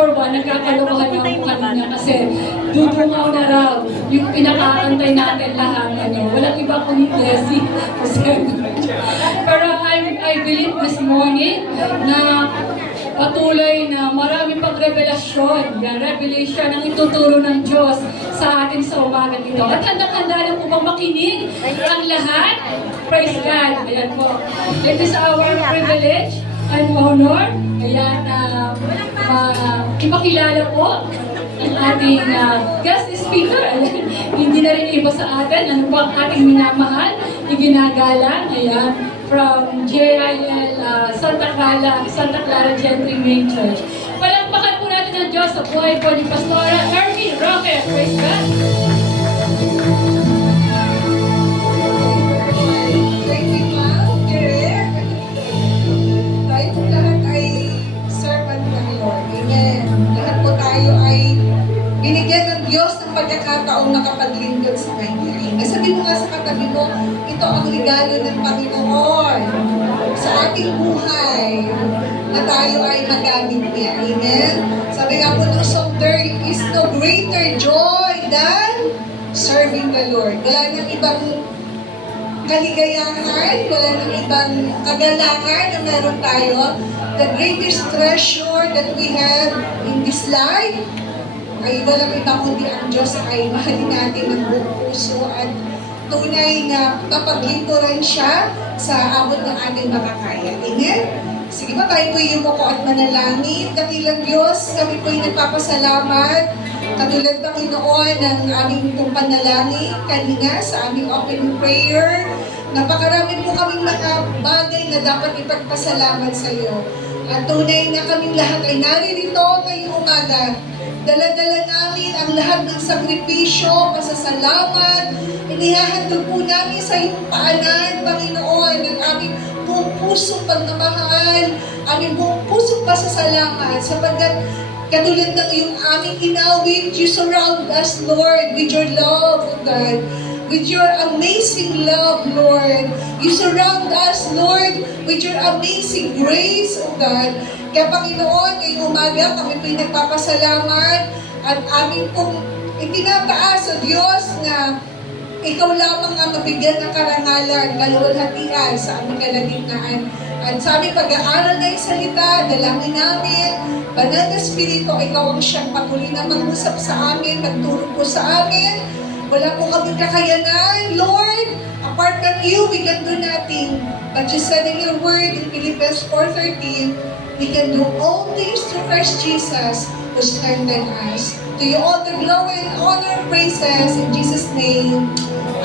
number one, nagkakalokohan na ako kanina kasi dudungaw na raw yung pinakaantay natin lahat. Walang iba kundi si Pero I believe this morning na patuloy na marami pang revelasyon, revelation ang ituturo ng Diyos sa atin sa umagang ito. At handang-handa na po bang makinig ang lahat? Praise God. Ayan po. It is our privilege and honor. Ayan, ipakilala po ang ating guest speaker. Hindi na rin iba sa atin. Ano po ang ating minamahal, iginagalang. Ayan, from JIL Santa Clara Gentry Main Church. Palakpakan po natin ang Diyos sa buhay po ni Pastora Ernie Roque. Praise God! Thank you, ma'am. Direk. Tayo po lahat ay servant ng Lord. Amen. Lahat po tayo ay binigyan ng Diyos ng pagkakataong nakapaglingkod sa Kanya. Amen. Sabi mo nga sa katabi mo, ito ang regalo ng Panginoon sa ating buhay na tayo ay magamit niya. Amen. Sabi nga po ng song, there is no greater joy than serving the Lord. Wala nang ibang kaligayahan, wala nang ibang kagalangan na meron tayo. The greatest treasure that we have in this life ay walang iba kundi ang Diyos ay mahalin natin ng buong puso at tunay na papaglingkuran siya sa abot ng ating makakaya. Amen? Sige ba, tayo po'y yumuko at manalangin. Dakilang Diyos, kami po'y nagpapasalamat. Katulad Panginoon ng aming pong panalangin kanina sa aming opening prayer. Napakarami po kaming mga bagay na dapat ipagpasalamat sa iyo. At tunay na kaming lahat ay naririto ngayong umaga. Dala-dala namin ang lahat ng sakripisyo, pasasalamat. Inihahandog po namin sa iyong paanan, Panginoon, ang aming buong pusong pagmamahal, aming buong pusong pasasalamat, sapagkat katulad ng iyong aming inawit, you surround us, Lord, with your love, O God. With your amazing love, Lord. You surround us, Lord, with your amazing grace, O God. Kaya Panginoon, ngayong umaga kami po'y nagpapasalamat at aming pong itinataas, O Diyos, na ikaw lamang ang mabigyan ng karangalan, kaluwalhatian sa aming kalagitnaan. At sa aming pag-aaral na yung salita, dalangin namin, Banal na Espiritu, ikaw ang siyang patuloy na mangusap sa amin, magturo po sa amin. Wala po kaming kakayanan, Lord. Apart from you, we can do nothing. But you said in your word in Philippians 4:13, we can do all things through Christ Jesus who strengthened us. To you all the glory and honor and praises in Jesus' name.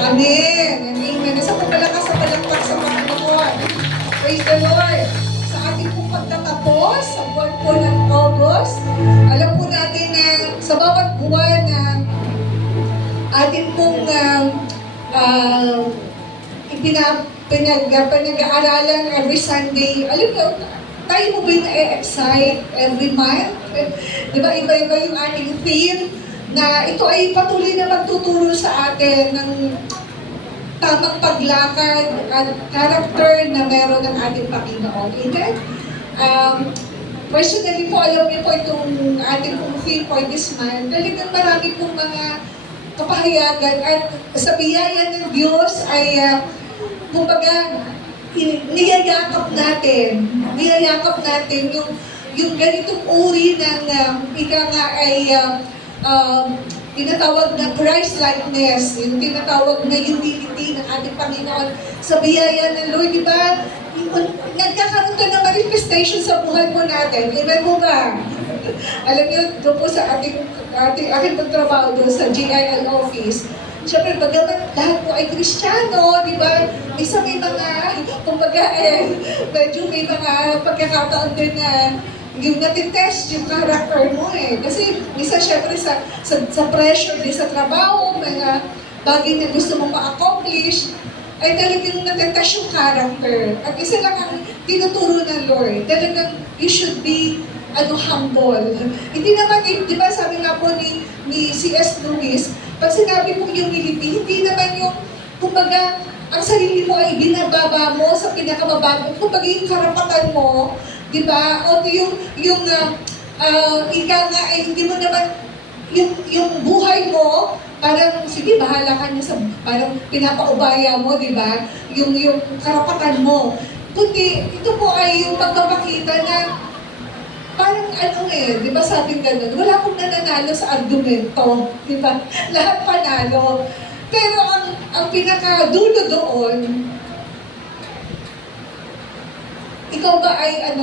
Amen and amen. Nasa po palakas sa palakpak sa Panginoon. Praise the Lord. Sa ating pong pagtatapos, sa buwan po ng August, alam po natin na sa bawat buwan na atin pong pinag-aaralan every Sunday. Alam mo, tayo mo ba yung na-excite every month? Diba, iba-iba yung ating theme na ito ay patuloy na magtuturo sa atin ng tamang paglakad at character na meron ng ating Panginoon. Amen? Personally po, alam niyo po itong ating pong theme for this month. Talagang marami pong mga kapahayagan at sa biyaya ng Diyos ay kumbaga niyayakap natin yung ganitong uri ng ika nga ay tinatawag na Christ-likeness, yung tinatawag na humility ng ating Panginoon sa biyaya ng Lord, di ba? Nagkakaroon ka ng manifestation sa buhay mo natin. Amen mo ba? Alam niyo, doon po sa aking pagtrabaho doon sa GIL office, siyempre, bagamat lahat po ay Kristiyano, di ba? Minsan may mga, kumbaga, medyo may mga pagkakataon din na yung natitest yung character mo eh. Kasi minsan, siyempre, sa pressure din sa trabaho, mga bagay na gusto mong ma-accomplish, ay talagang natetest yung character. At isa lang ang tinuturo ng Lord, talagang you should be humble. Hindi naman, di ba sabi nga po ni C.S. Lewis, pag sinabi pong humility, hindi naman yung, kumbaga, ang sarili mo ay binababa mo sa pinakamababa, kumbaga yung karapatan mo, di ba? O yung ika nga ay hindi mo naman, yung buhay mo, parang, sige, bahala ka na sa, parang pinapaubaya mo, di ba? Yung karapatan mo. Kundi, ito po ay yung pagpapakita na, parang di ba sabing ganun, wala akong nananalo sa argumento, di ba? Lahat panalo. Pero ang pinakadulo doon, ikaw ba ay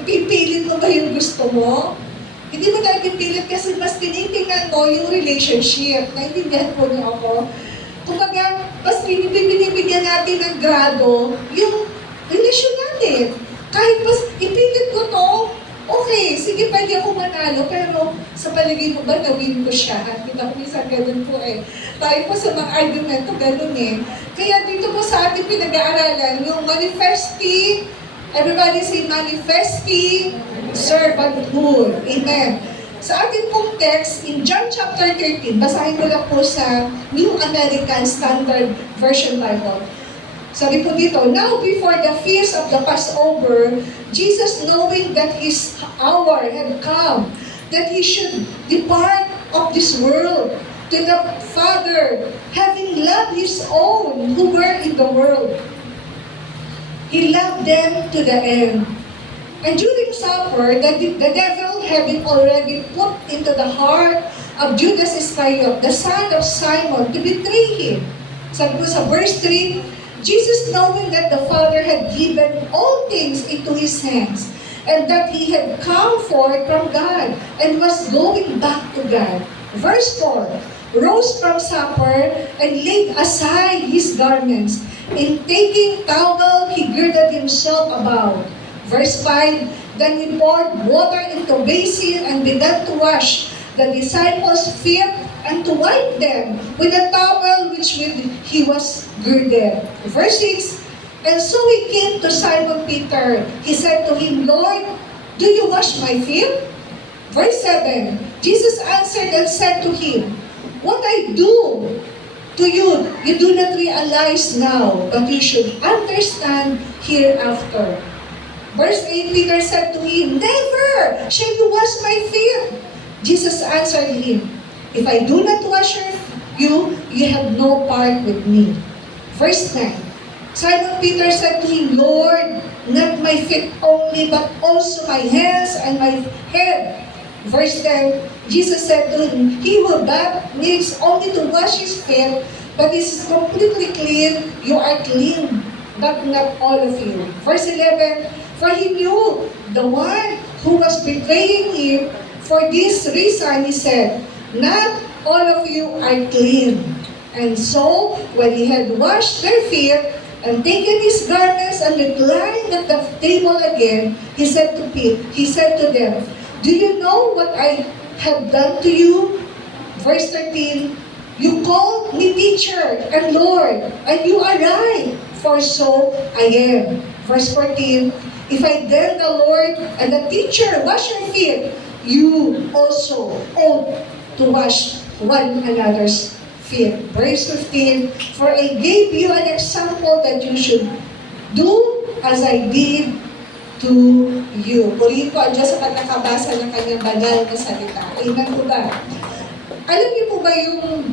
ipipilit mo ba yung gusto mo? Hindi mo na ipipilit kasi mas tinitingnan mo yung relationship. Naintindihan po niyo ako? Kumbaga, mas binibigyan natin ng grado yung relasyon natin. Kahit mas ipilit ko to, okay, sige, pwede ako manalo, pero sa palagay mo ba, nawin ko siya? Kita ko minsan ganun po eh. Tayo po sa mga argumento, ganun eh. Kaya dito po sa ating pinag-aaralan, yung manifesting, everybody say manifesting servanthood. Amen. Sa ating pong text, in John chapter 13, basahin ko lang po sa New American Standard Version Bible. Sabi po dito, now before the feast of the Passover, Jesus, knowing that His hour had come, that He should depart of this world to the Father, having loved His own who were in the world, He loved them to the end. And during supper, the devil having already put into the heart of Judas Iscariot, the son of Simon, to betray Him. Sabi po sa verse 3, Jesus, knowing that the Father had given all things into His hands, and that He had come forth from God, and was going back to God. Verse 4, rose from supper, and laid aside His garments, and taking towel, He girded Himself about. Verse 5, then He poured water into a basin, and began to wash the disciples' feet, and to wipe them with a towel which with He was girded. Verse 6, and so He came to Simon Peter. He said to him, Lord, do you wash my feet? Verse 7, Jesus answered and said to him, what I do to you, you do not realize now, but you should understand hereafter. Verse 8, Peter said to him, never shall you wash my feet. Jesus answered him, if I do not wash you, you have no part with me. Verse 9, Simon Peter said to him, Lord, not my feet only, but also my hands and my head. Verse 10, Jesus said to him, he who bathes needs only to wash his feet, but is completely clean. You are clean, but not all of you. Verse 11, for he knew the one who was betraying him. For this reason, he said, not all of you are clean. And so, when he had washed their feet, and taken his garments, and reclined at the table again, he said to them, do you know what I have done to you? Verse 13, you called me teacher and Lord, and you are right, for so I am. Verse 14, if I then the Lord and the teacher wash your feet, you also ought to wash one another's feet. Verse 15, for I gave you an example that you should do as I did to you. Purihin ko ang Diyos sa pagkakabasa ng kanyang banal na salita. Amen po ba? Alam niyo po ba yung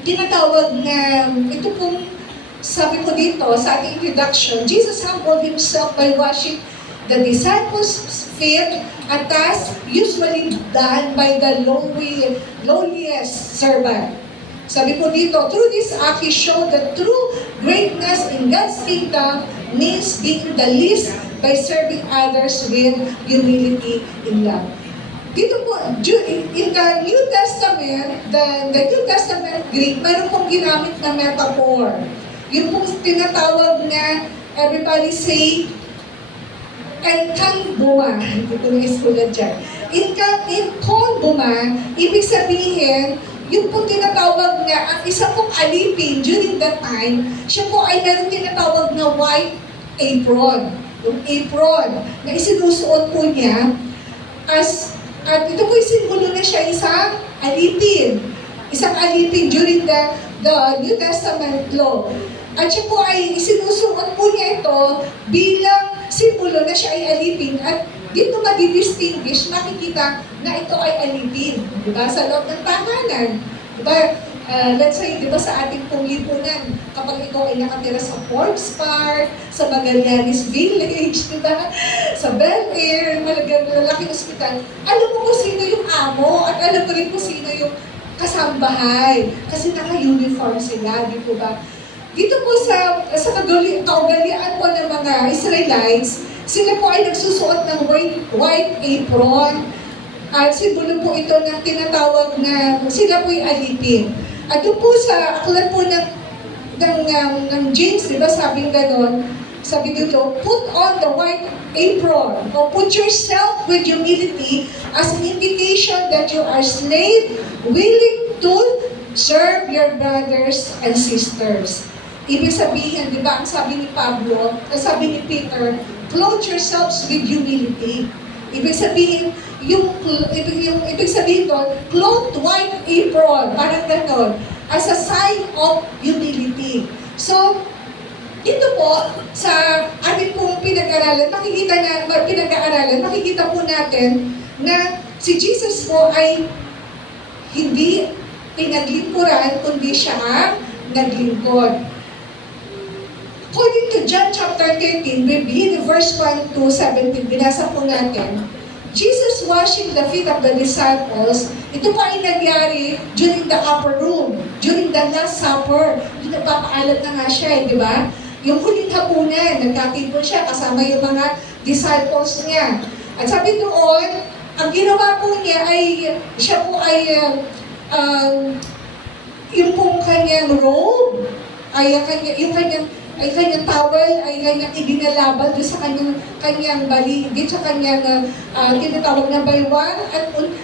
tinatawag na, ito pong sabi ko dito sa ating introduction, Jesus humbled Himself by washing the disciples' feet, a task usually done by the lowliest servant. Sabi po dito, through this act, He showed that true greatness in God's kingdom means being the least by serving others with humility in love. Dito po, in the New Testament, the New Testament Greek, mayroon pong ginamit na metaphor. Yung pong tinatawag na, everybody say, enkambuma. Hindi ko na-iskulan dyan. Enkambuma, ibig sabihin, yung pong tinatawag na, ang isa pong alipin during that time, siya po ay meron tinatawag na white apron. Yung apron na isinusuot po niya at ito po simbolo na siya isang alipin. Isang alipin during the New Testament law. At siya po ay isinusuot po niya ito bilang simbolo na siya ay alipin. At dito madidistinguish, makikita na ito ay alipin. Diba? Sa loob ng tahanan. Diba? Let's say, di ba sa ating pong lipunan, kapag ikaw ay nakatira sa Forbes Park, sa Magallanes Village, di ba? Sa Bel Air, malaking ospital, alam mo kung sino yung amo at alam mo rin kung sino yung kasambahay. Kasi naka-uniform sila, di po ba? Dito po sa kaugalian po ng mga Israelites, sila po ay nagsusuot ng white apron at simbolo po ito ng tinatawag na sila po ay alipin. At doon po sa aklat po ng James, di ba sabing ganon, sabi dito, put on the white apron or put yourself with humility as an indication that you are slave willing to serve your brothers and sisters. Ibig sabihin, di ba, ang sabi ni Pablo, sabi ni Peter, clothe yourselves with humility. Ibig sabihin, ibig sabihin doon, clothed white apron, parang gano'n, as a sign of humility. So, dito po, sa ating pong pinag-aralan, makikita po natin na si Jesus po ay hindi pinaglingkuran, kundi siya ang naglingkod. According to John chapter 13, we begin in verse 1 to 17, binasa po natin, Jesus washing the feet of the disciples, ito pa ay nangyari during the upper room, during the Last Supper. Nagpapaalam na nga siya, di ba? Yung huling hapunan, nagkatipon siya kasama yung mga disciples niya. At sabi doon, ang ginawa po niya ay, siya po ay, yung pong kanyang robe, ay yung kanyang towel ay kanyang ibinalaban doon sa kanyang baligid, sa kanyang tinatawag na baywang,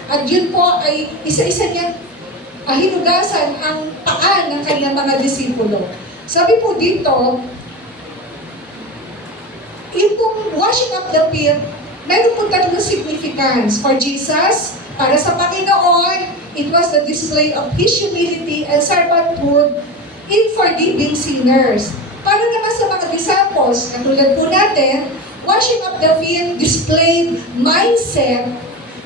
at yun po ay isa-isa niyang hinugasan ang paa ng kanyang mga disipulo. Sabi po dito, yung pong washing up the feet, meron po tatlong significance. For Jesus, para sa Panginoon, it was the display of His humility and servanthood in forgiving sinners. Para naman sa mga disciples, katulad po natin, washing up the feet displayed mindset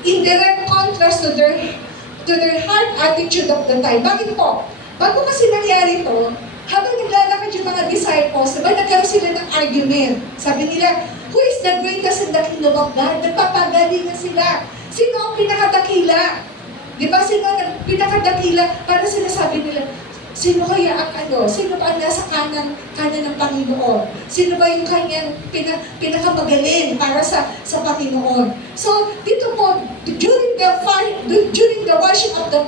in direct contrast to their heart attitude of the time. Bakit po? Bago kasi nangyari ito, habang naglalakad yung mga disciples, sabay nagkaroon sila ng argument. Sabi nila, who is the greatest in the kingdom of God? Nagpapagalingan sila. Sino ang pinakadakila? Di ba sino ang pinakadakila? Para sinasabi nila, sino kaya ang sino ba ang nasa kanan ng Panginoon? Sino ba yung kanyang pinakamagaling para sa Panginoon? So, dito po, during the washing of the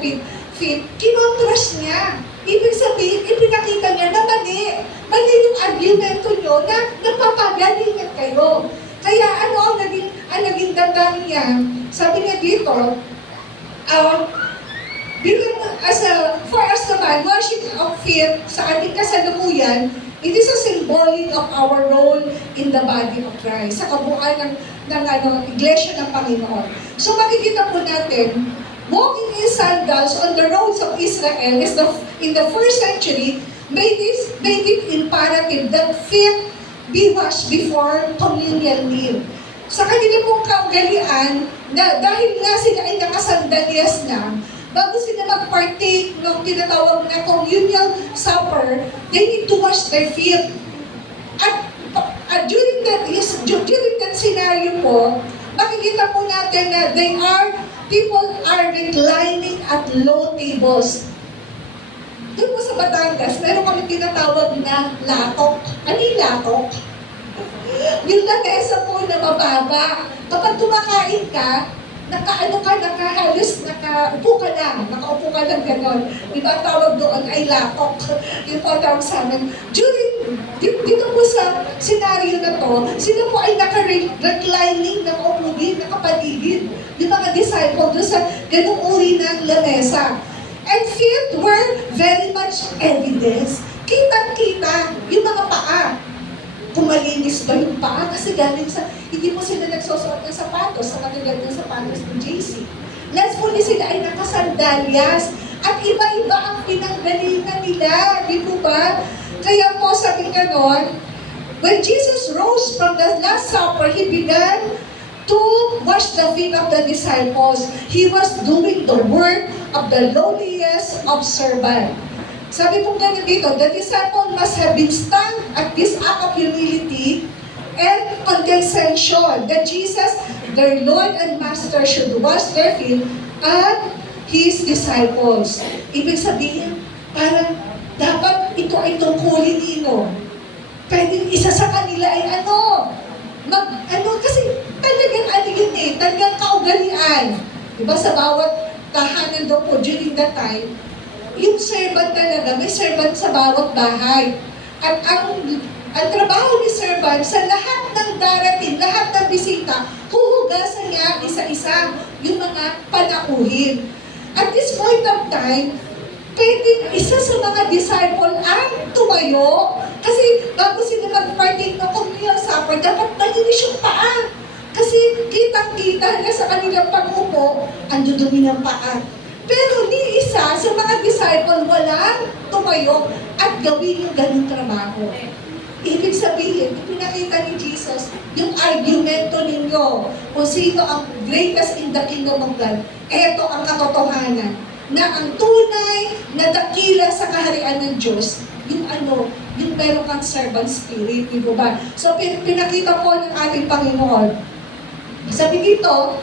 feet, kinontras niya. Ibig sabihin, ipinakita niya na mali. Mali yung argumento nyo na nagpapagalingan kayo. Kaya ang naging dandang niya, sabi niya dito, for us naman, worship of feet sa ating kasalukuyan, it is a symbolic of our role in the body of Christ, sa kabuuan ng iglesia ng Panginoon. So makikita po natin, walking in sandals on the roads of Israel in the first century made it imperative that feet be washed before communion meal. Sa kanila pong kaugalian, dahil nga sila ay nakasandalyas na, bago sila mag-partake ng tinatawag na communal supper, they need to wash their feet. At during that scenario po, makikita po natin na people are reclining at low tables. Doon po sa Batangas, meron kami tinatawag na latok. Ano yung latok? Yung lamesa po na mababa. Kapag kumakain ka, nakaupo ka lang gano'n. Diba tawag doon ay latok. Yung po tawag sa amin. Dito po sa senaryo na to, sila po ay naka-reclining, nakapaligid. Yung mga disciple doon sa ganung uri ng lamesa. And feet were very much evidence. Kitang-kita yung mga paa. Kung malinis ba yung paa, kasi galing sa, hindi mo sila nagsusuot ng sapatos, sa magagandang sapatos ng JC. Last fully sila ay nakasandalyas, at iba-iba ang pinanggalingan nila, di po ba? Kaya po sabi ganon, when Jesus rose from the Last Supper, He began to wash the feet of the disciples. He was doing the work of the lowliest of servant. Sabi po ganun dito, the disciple must have been stung at this act of humility and condescension that Jesus, their Lord and Master, should wash their feet at His disciples. Ibig sabihin, parang dapat ito ay tungkulin nino. Pwede isa sa kanila ay kasi talagang talagang kaugalian. Diba sa bawat tahanan daw po during that time, yung servant talaga, may servant sa bawat bahay. At ang trabaho ni servant sa lahat ng darating, lahat ng bisita, huhugasan niya isa-isa yung mga panauhin. At this point of time, pwede isa sa mga disciple ang tumayo. Kasi bago sila mag-partake ng communion supper, dapat malinis yung paa. Kasi kitang-kita na sa kanilang pag-upo, ang dudumi ng paa. Pero ni isa sa mga disciple walang tumayo at gawin yung ganung trabaho. Ibig sabihin, ipinakita ni Jesus yung argumento ninyo kung sino ang greatest in the kingdom of God. Ito ang katotohanan na ang tunay na dakila sa kaharian ng Diyos, yung meron kang servant spirit, di ba? So pinakita po ng ating Panginoon. Sabi dito,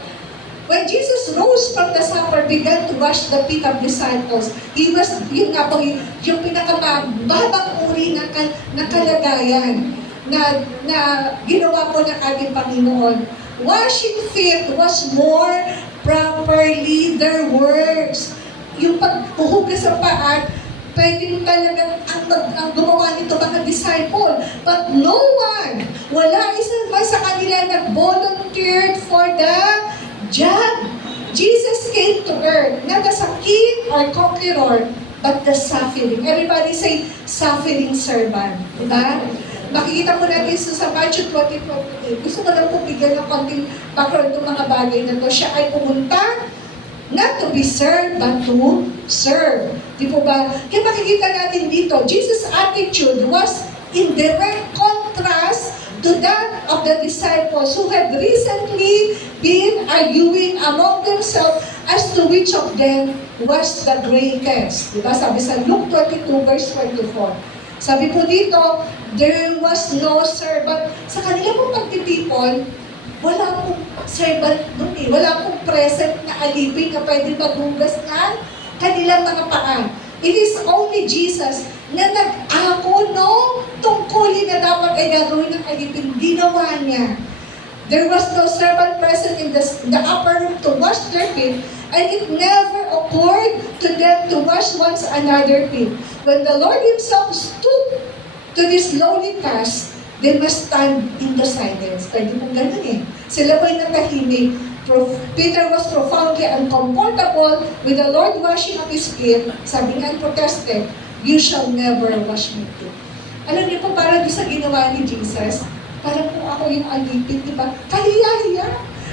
when Jesus rose from the supper, began to wash the feet of disciples. He was, yun nga po, yung pinakamababang uri ng kalagayan na ginawa po ng ating Panginoon. Washing feet was more properly their works. Yung paghuhugas sa paa, pwede talagang ang gumawa nito mga disciple. But no one, wala isang man sa kanila nag-volunteered for the job. Jesus came to earth, not as a king or conqueror, but the suffering. Everybody say, suffering servant. Diba? Makikita po natin sa Matthew 20:28. Gusto ko lang po bigyan ng konting background ng mga bagay na to. Siya ay pumunta not to be served, but to serve. Di po ba? Kaya makikita natin dito, Jesus' attitude was in direct contrast to that of the disciples who had recently been arguing among themselves as to which of them was the greatest. Diba? Sabi sa Luke 22 verse 24. Sabi po dito, there was no servant. Sa kanila pong pagtitipon, wala pong servant doon eh. Wala pong present na alipin na pwede maghugas ng kanilang mga paa. It is only Jesus na nag-ako tungkulin na dapat ay gagawin ng alipin. Ginawa niya. There was no servant present in the upper room to wash their feet, and it never occurred to them to wash one another's feet. When the Lord Himself stooped to this lowly task, they must stand in the silence. Pwede pong ganun eh. Sila po'y natahimik. Peter was profoundly uncomfortable with the Lord washing of his feet. Sabi nga, protested, you shall never wash my feet. Alam niyo po, para doon sa ginawa ni Jesus, parang kung ako yung alipin, di ba? Kahiya-hiya.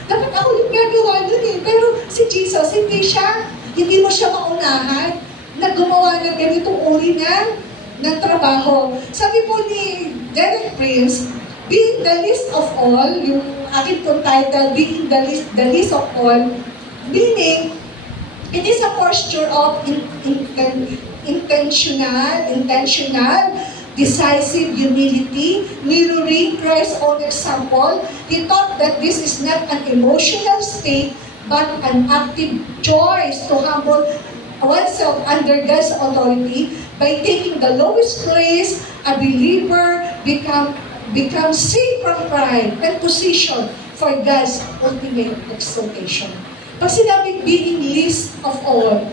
Dapat ako yung gagawa nun eh. Pero si Jesus, hindi mo siya maunahan na gumawa ng ganitong uri ng trabaho. Sabi po ni Derek Prince, being the least of all, yung akin pong title, being the least of all, meaning, it is a posture of intentional, decisive humility, mirroring Christ's own example. He taught that this is not an emotional state, but an active choice to humble oneself under God's authority. By taking the lowest place, a believer becomes safe from pride and position for God's ultimate exaltation. Pag sinabing being least of all,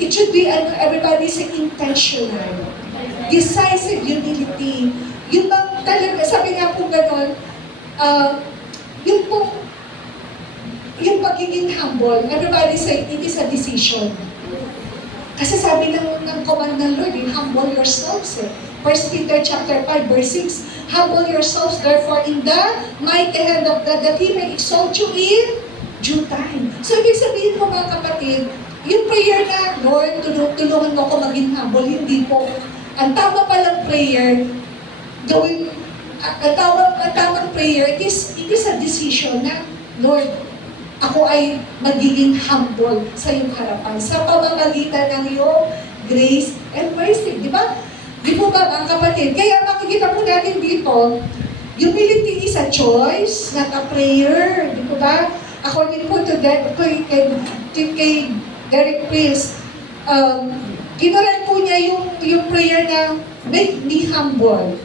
it should be, everybody say, intentional. Decisive humility. Yung bang talaga, sabi nga po gano'n, yung pagiging humble, everybody say, it is a decision. Kasi sabi ng command ng Lord, humble yourselves eh. 1 Peter chapter 5, verse 6, humble yourselves therefore in the mighty hand of God that He may exalt you in due time. So ibig sabihin po mga kapatid, yung prayer na, Lord, tulungan mo ako maging humble, hindi po. Ang tama palang prayer, ang tamang prayer, it is a decision na Lord, ako ay magiging humble sa iyong harapan sa pamamagitan ng iyong grace and mercy. Di ba? Di po ba, mga kapatid? Kaya makikita po natin dito, humility is a choice, not a prayer. Di po ba? According po to kay Derek Prince, kinuran po niya yung prayer na make me humble.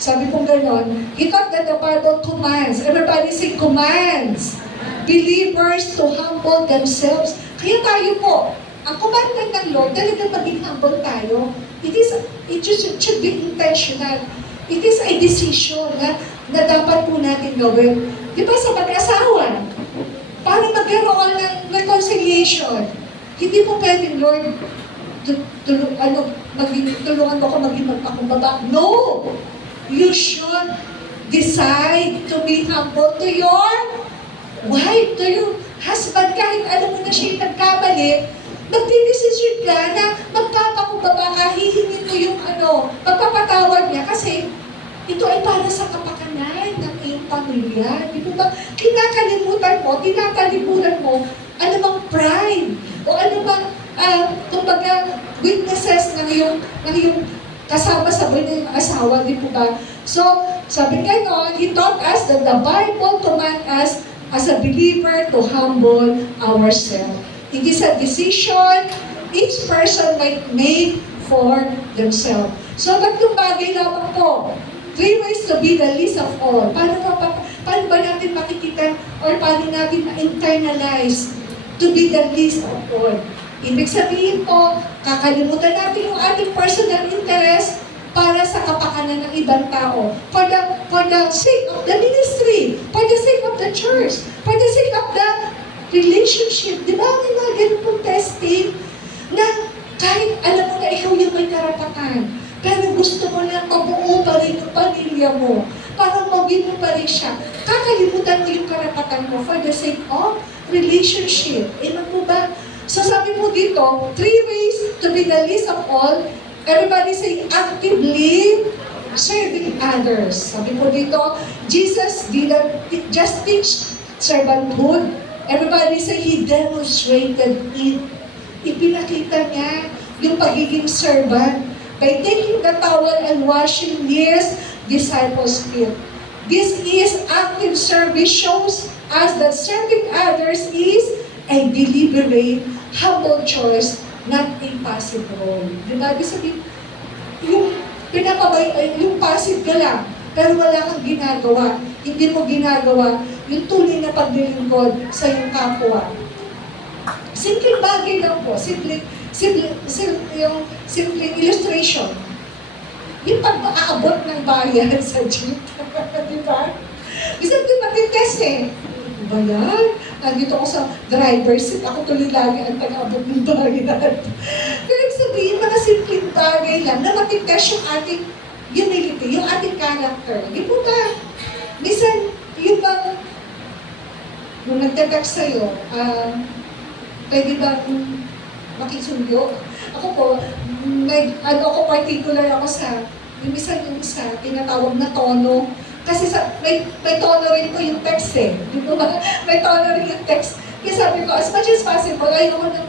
Sabi po gano'n, he thought that the Bible commands, everybody say commands, believers to humble themselves. Kaya tayo po, ang commandment ng Lord, talagang maging humble tayo. It should be intentional. It is a decision na dapat po natin gawin. Di ba sa mag-asawa, para magkaroon ng reconciliation, hindi po pwedeng, Lord, tulungan mo ako maging magpakumbaba. No! You should decide to be humble to your wife, to your husband. Kahit alam mo na siya'y nagkamali, magdidesisyon ka na magpapakumbaba ka, hihingin mo yung pagpapatawad niya kasi ito ay para sa kapakanan ng iyong pamilya. Di ba? Tinakalimutan mo, ano bang pride, o ano bang, kumbaga, weaknesses ng iyong kasama sa buhay ng asawa, di po ba? So, sabi nga, he taught us that the Bible command us as a believer to humble ourselves. It is a decision each person might make for themselves. So, tatlong bagay lamang po. 3 ways to be the least of all. Paano ba natin makikita or paano natin ma-internalize to be the least of all? Ibig sabihin po, kakalimutan natin yung ating personal interest para sa kapakanan ng ibang tao. For the sake of the ministry, for the sake of the church, for the sake of the relationship. Di ba may mga ganun pong testing na kahit alam mo na ikaw yung may karapatan, pero gusto mo lang mabuo pa rin yung pamilya mo, parang maging mo pa rin siya. Kakalimutan mo yung karapatan mo for the sake of relationship. Ano po ba? So sabi mo dito, 3 ways to be the least of all. Everybody say, actively serving others. Sabi po dito, Jesus didn't just teach servanthood. Everybody say, He demonstrated it. Ipinakita niya yung pagiging servant by taking the towel and washing His disciples' feet. This is active service, shows us that serving others is a deliberate, humble choice, not a passive role. Di ba? Ibig sabihin, yung passive ka lang, pero wala kang ginagawa. Hindi mo ginagawa yung tunay na paglilingkod sa iyong kapwa. Simpleng bagay lang po. Simpleng illustration. Yung pag-aabot ng bayan sa jeep. Di ba? Bisa ko matitest eh. Ba yan? Nandito ako sa driver's seat. Ako tuloy lagi ang taga-abot ng bayan. Pero sabihin, mga simpleng bagay lang na matitest yung ating humility, yung ating character. Di po ba? Minsan, yung bang nung nagtatext sa'yo, pwede ba makisundo? Ako po, particular ako sa, yung isa tinatawag na tono. Kasi may tono rin po yung text eh. Di ba? May tono rin yung text. Kaya sabi ko, as much as possible, ayoko na,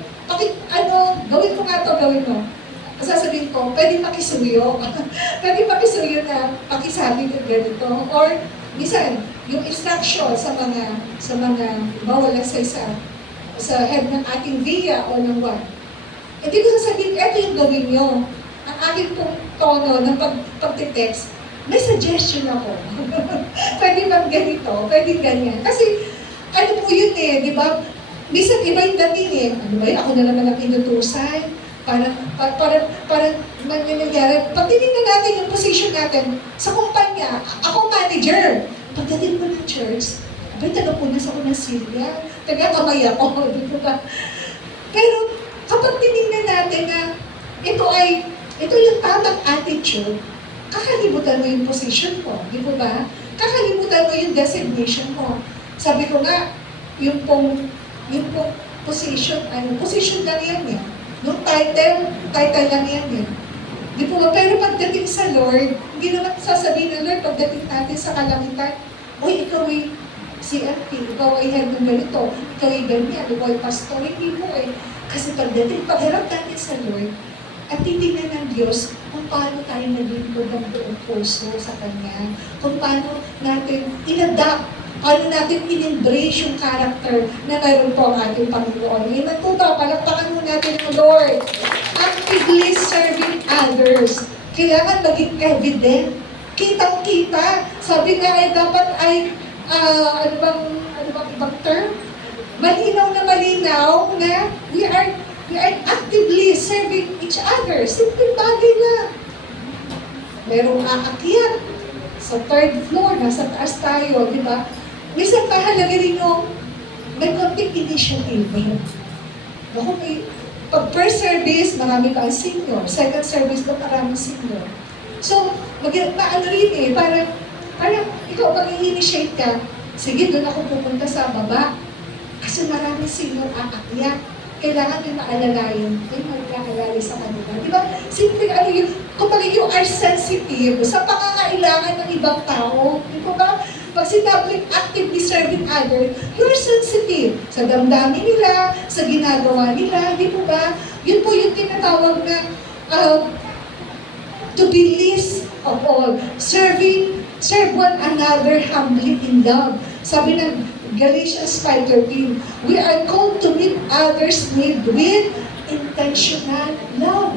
gawin ko nga to, gawin mo. Sasabihin ko, pwede makisuyo. Pwede makisuyo na pakisabi ko ganito. Or, minsan, yung instruction sa mga bawal sa head ng ating via o ng what. Hindi ko sasabihin, eto yung gawin nyo. Ang aking pong tono ng pag-text, may suggestion ako. Pwede bang ganito? Pwede ganyan. Kasi, ano po yun eh, di ba? Minsan iba yung dating eh. Ano ba yun? Ako na naman ang inutusan. Para mangyayari. Pag tinignan natin yung position natin sa kumpanya, ako manager. Pagdating mo ng church, abay, taga-punas ako ng silya. Taga-kamay ako. Di ba? Pero, kapag tinignan natin na ito yung tamang attitude, kakalimutan mo yung position mo. Di ba? Kakalimutan mo yung designation mo. Sabi ko nga, yung pong position lang yan eh. Yung title lang yan eh. Di po ba? Pero pagdating sa Lord, hindi naman sasabihin ng Lord, pagdating natin sa kalangitan, uy, ikaw ay CFP, ikaw ay head ng ganito, ikaw ay ganyan, ikaw ay pastor, hindi mo eh. Kasi pagharap natin sa Lord, at titignan ng Diyos kung paano tayo naglingkod ng buong puso sa Kanya, kung paano natin in-adapt, paano natin in-embrace yung character na mayroon po ang ating Panginoon. Amen po ba? Palakpakan mo natin ang Lord. Actively serving others. Kailangan maging evident. Kitang-kita. Sabi nga ay dapat ay, ano bang ibang term? Malinaw na we are actively serving each other. Simpleng bagay lang. Merong aakyat sa third floor, nasa taas tayo, di ba? Minsan mahalaga rin yung may konting initiative. Ako pag first service, marami pa ang senior. Second service na maraming senior. So, maano rin eh, parang ikaw mag-i-initiate ka, sige, doon ako pupunta sa baba. Kasi maraming senior aakyat. Kailangan may maalalayan, may magkakalala sa kanila. Di ba? Simple yung, kapag you are sensitive sa pangangailangan ng ibang tao, di ba? Pag sinabing actively serving others, you're sensitive sa damdamin nila, sa ginagawa nila, di ba? Yun po yung tinatawag na to be least of all. Serve one another humbly in love. Sabi ng Galatians 5:13, we are called to meet others' need with intentional love.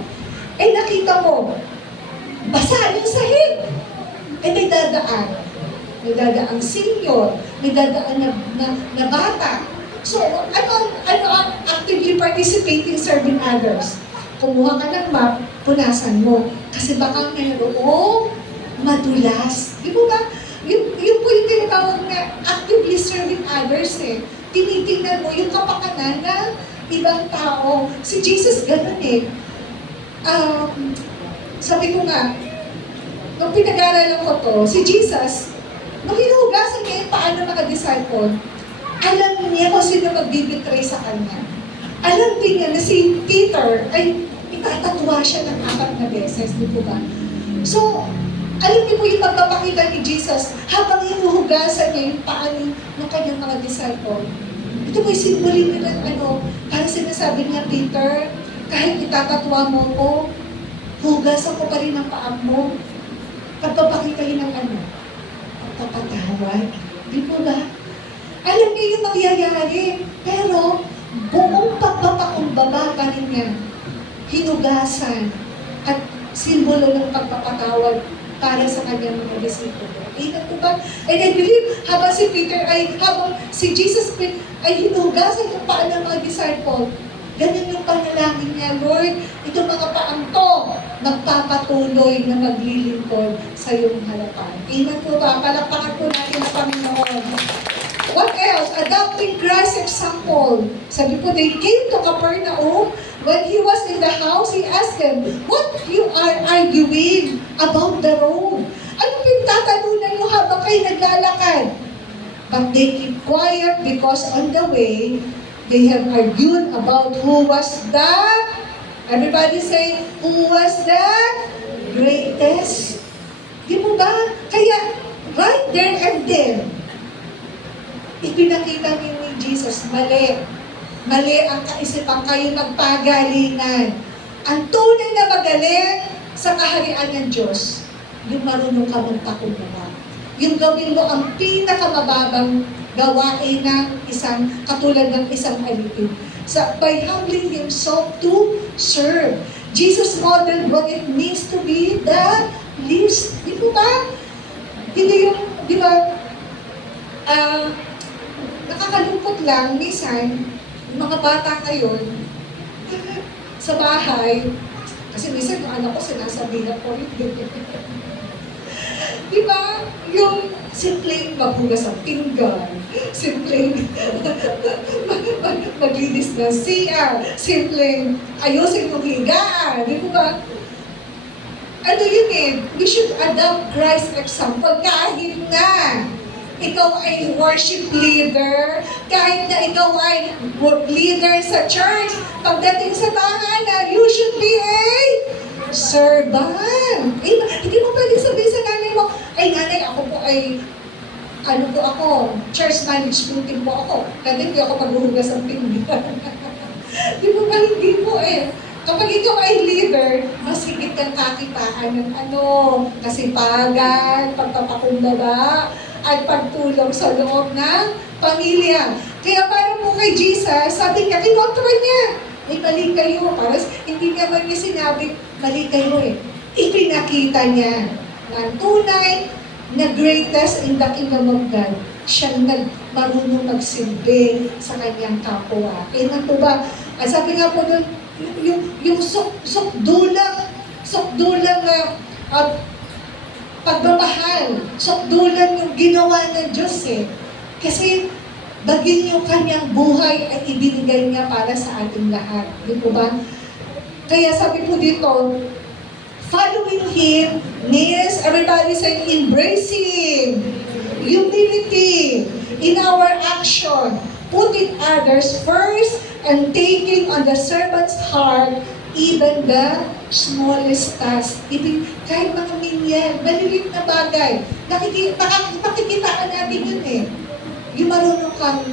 Eh nakita mo, basa yung sahig. Eh may dadaan. May dadaang senior, may dadaan na bata. So, ano ang actively participating serving others? Kumuha ka ng map, punasan mo. Kasi baka mayroong madulas. Di ba ba? Yun po yung tinatawag na actively serving others eh. Tinitingnan mo yung kapakanan ng ibang tao. Si Jesus ganun eh. Sabi ko nga, nung pinag-aralan ko to, si Jesus, nung hinuhugasan niya yung paan ng mga disciple, alam niya kung sino magbibitray sa kanya. Alam din niya na si Peter ay itatatwa siya ng 4 na beses, di po ba? So, alam niyo po yung pagpapakita ni Jesus habang hinuhugasan niya yung paan ng kanyang mga disciple. Ito po yung simbolin nila, parang sinasabi niya, Peter, kahit itatatwa mo ko, hugasan ko pa rin ang paan mo. Pagpapakita yun ng pagpapatawad. Di po ba? Alam niyo yung mangyayari, pero buong pagpapakumbaba pa rin niya. Hinugasan at simbolo ng pagpapatawad para sa kanyang mga disipulo. Amen po ba? And I believe, habang si Jesus ay hinugasan yung paan ng mga disciple, ganyan yung panalangin niya, Lord, itong mga paang to, magpapatuloy na maglilingkod sa iyong harapan. Amen po ba? Palakpakan po natin ang Panginoon. What else? Adopting Christ's example. Sabi po, they came to Capernaum. When he was in the house, he asked them, what you are arguing about the road? Ano pinagtatalunan nyo habang kayo naglalakad? But they keep quiet because on the way, they have argued about who was the, everybody say, who was the greatest? Di mo ba? Kaya, right there and then, ipinakita ni Jesus, mali. Mali ang kaisipan, kayo magpagalingan. Ang tunay na magaling sa kaharian ng Diyos, yung marunong ka magpakumbaba. Yung gawin mo ang pinakamababang gawain ng isang, katulad ng isang alipin. By humbling himself to serve. Jesus modeled what it means to be the least. Di ba ba? Hindi yung, di ba, nakakalungkot lang, minsan, mga bata ngayon, sa bahay, kasi minsan yung anak ko, sinasabihan ko rin. Di ba? Yung simpleng maghugas ang pinggan, simpleng maglinis ng CR, simpleng ayusin yung higaan, di ba? Ano yun eh? We should adopt Christ's example kahit na ikaw ay worship leader, kahit na ikaw ay leader sa church, pagdating sa tahanan, you should be a servant. Hindi mo pwedeng sabihin sa nanay mo, ay nanay, ako po ay ano po ako, church management team po ako. Kasi hindi ako maghuhugas ng pinggan. Di ba ba hindi po eh. Kapag ikaw ay leader, mas higit kang kakitaan ng kasipagan, pagpapakumbaba, at pagtulong sa loob ng pamilya. Kaya para po kay Jesus, sabi niya, kinontra niya. May mali kayo. Para hindi naman niya sinabi, mali kayo eh. Ipinakita niya na tunay na greatest in the kingdom of God. Siyang marunong magsilbi sa kanyang kapwa. Eh na po ba? At sabi nga po doon, yung sukdulang pagmamahal, sukdulan yung ginawa ng Diyos eh. Kasi bagin yung kanyang buhay ay ibinigay niya para sa ating lahat. Di po ba? Kaya sabi po dito, following Him means, everybody say, embracing humility in our action, putting others first, and taking on the servant's heart even the smallest task. Kahit mga minyan, maliliit na bagay, makikitaan natin yun eh. Yung marunong kang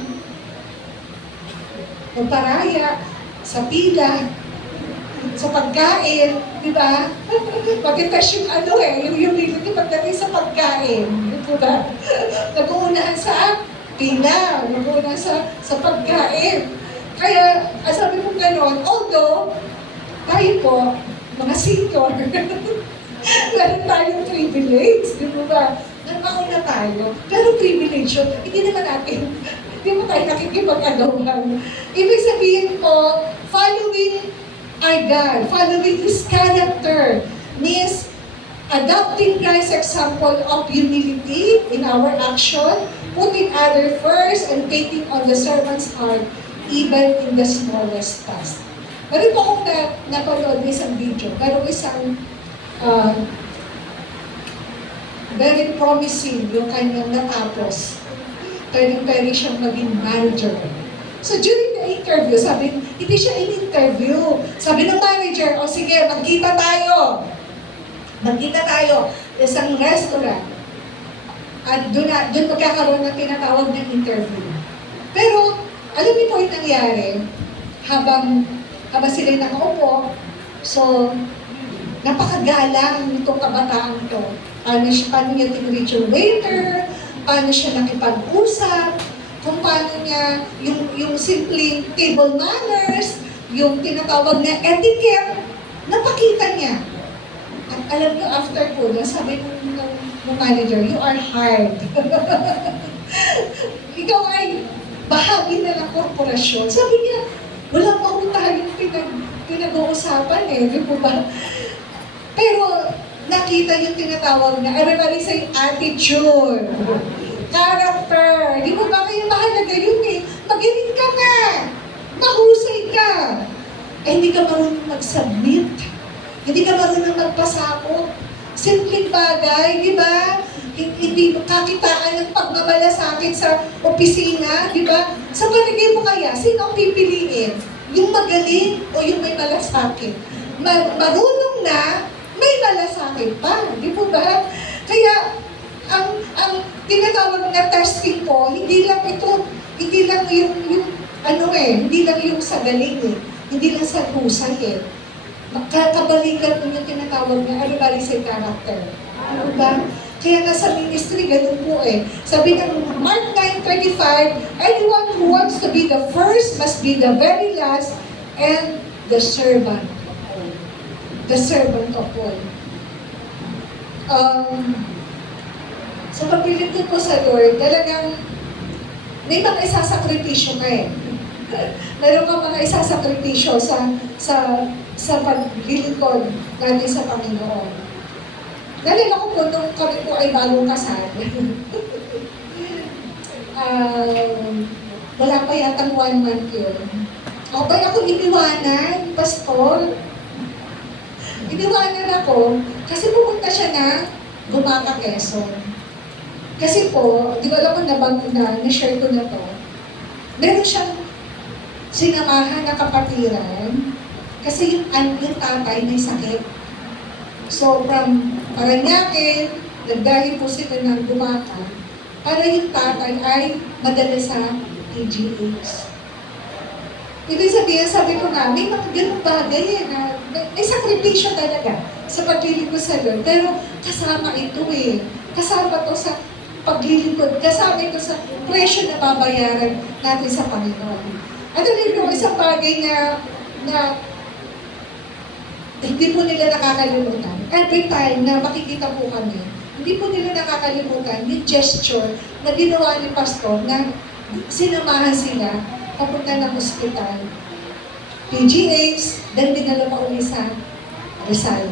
magparaya sa pila, sa pagkain, di ba? Pag-test yung yung humility pagdating sa pagkain. Di ba? Nag-uunahan sa pila, nag-uunahan sa pagkain. Kaya, sabi ko gano'n, although, tayo po, mga senior, meron tayong privilege, di ba? Nagmauna tayo, pero privilege yun, hindi naman natin, hindi mo tayo nakikipag-agawan. Ibig sabihin po, following our God, following His character, means adopting Christ's example of humility in our action, putting other first, and taking on the servant's heart, even in the smallest task. Meron po akong napanood na isang video, pero isang very promising yung kanyang natapos. Pwede siyang maging manager. So during the interview, hindi siya in-interview. Sabi ng manager, o sige, magkita tayo. Magkita tayo sa isang restaurant. At doon magkakaroon ng tinatawag ng interview. Pero, alam niyo po yung nangyari, habang sila nakaupo, so, napakagalang nitong kabataan to. Paano niya tinreach yung waiter, paano siya nakipag-usap, kung paano niya yung simpleng table manners, yung tinatawag na etiquette, napakita niya. At alam niyo, after po, sabi ng manager, you are hard. Ikaw ay bahagi na ng korporasyon. Sabi niya, wala pa akong tayong pinag-uusapan eh, di po ba? Pero nakita yung tinatawag na, everybody say attitude, character. Di mo ba kayo mahalaga yun eh? Magaling ka nga, mahusay ka. Eh, hindi ka marunong mag-submit. Hindi ka marunong magpasako. Simpleng bagay, di ba? Hindi kakitaan ng pagmamalasakit sa opisina, di ba? Sa palagay mo kaya, sino ang pipiliin? Yung magaling o yung may malasakit? Marunong na, may malasakit pa, di po ba? Kaya, ang tinatawag na testing po, hindi lang yung sa galing eh. Hindi lang sa husay eh. Kabalikan mo yung tinatawag na everybody say character. Ano ba? Kaya nasa ministry, ganun po eh. Sabi ng Mark 9:35, anyone who wants to be the first must be the very last and the servant. The servant of all. Sa pagpilit ko po sa Lord, talagang may mga isasakripisyo ka eh. Meron kang mga isasakripisyo sa paglilingkod natin sa Panginoon. Nalala ko po nung kami po ay bagong kasal. Wala pa yatang 1 month yun. Abay ako iniwanan, pastor. Iniwanan ako kasi pumunta siya na Gumaka, Quezon. Kasi po, di ko alam kung na-share ko na to, meron siyang sinamahan na kapatiran kasi yung tatay may sakit. So from Parañaque, nagdahin po sila ng Gumaka para yung tatay ay madala sa PGH. Ibig sabihin, sabi ko nga, may mga ganung bagay na may sakripisyo talaga sa paglilingkod sa Lord. Pero kasama ito Kasama to sa paglilingkod. Kasama ito sa presyo na babayaran natin sa Panginoon. At ito isang bagay na hindi po nila nakakalimutan. Every time na makikita po kami, hindi po nila nakakalimutan yung gesture na ginawa ni Pastor na sinamahan sila papunta ng hospital. PGH, then dinala pa uli sa Rizal.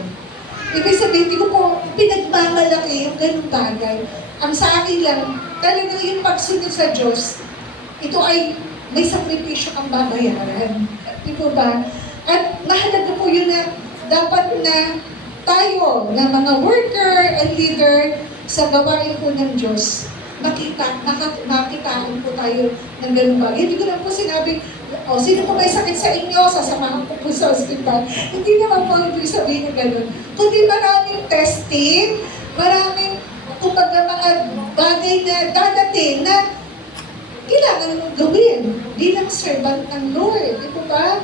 Ibig sabihin, hindi ko po pinagmamalaki yung ganung bagay. Ang sa akin lang, talagang yung pagsunod sa Diyos, ito ay may sakripisyo kang babayaran. Di po ba? At mahalaga po yun na dapat na tayo, na mga worker and leader sa gawain po ng Diyos, makitaan po tayo ng ganun bagay. Hindi ko lang po sinabi, sino po may sakit sa inyo, sasamahan ko po sa hospital. Hindi naman po ibig sabihin na ganun. Kundi maraming testing, maraming, kumbaga mga bagay na dadating na kailangan mong gawin bilang servant ng Lord. Di po ba?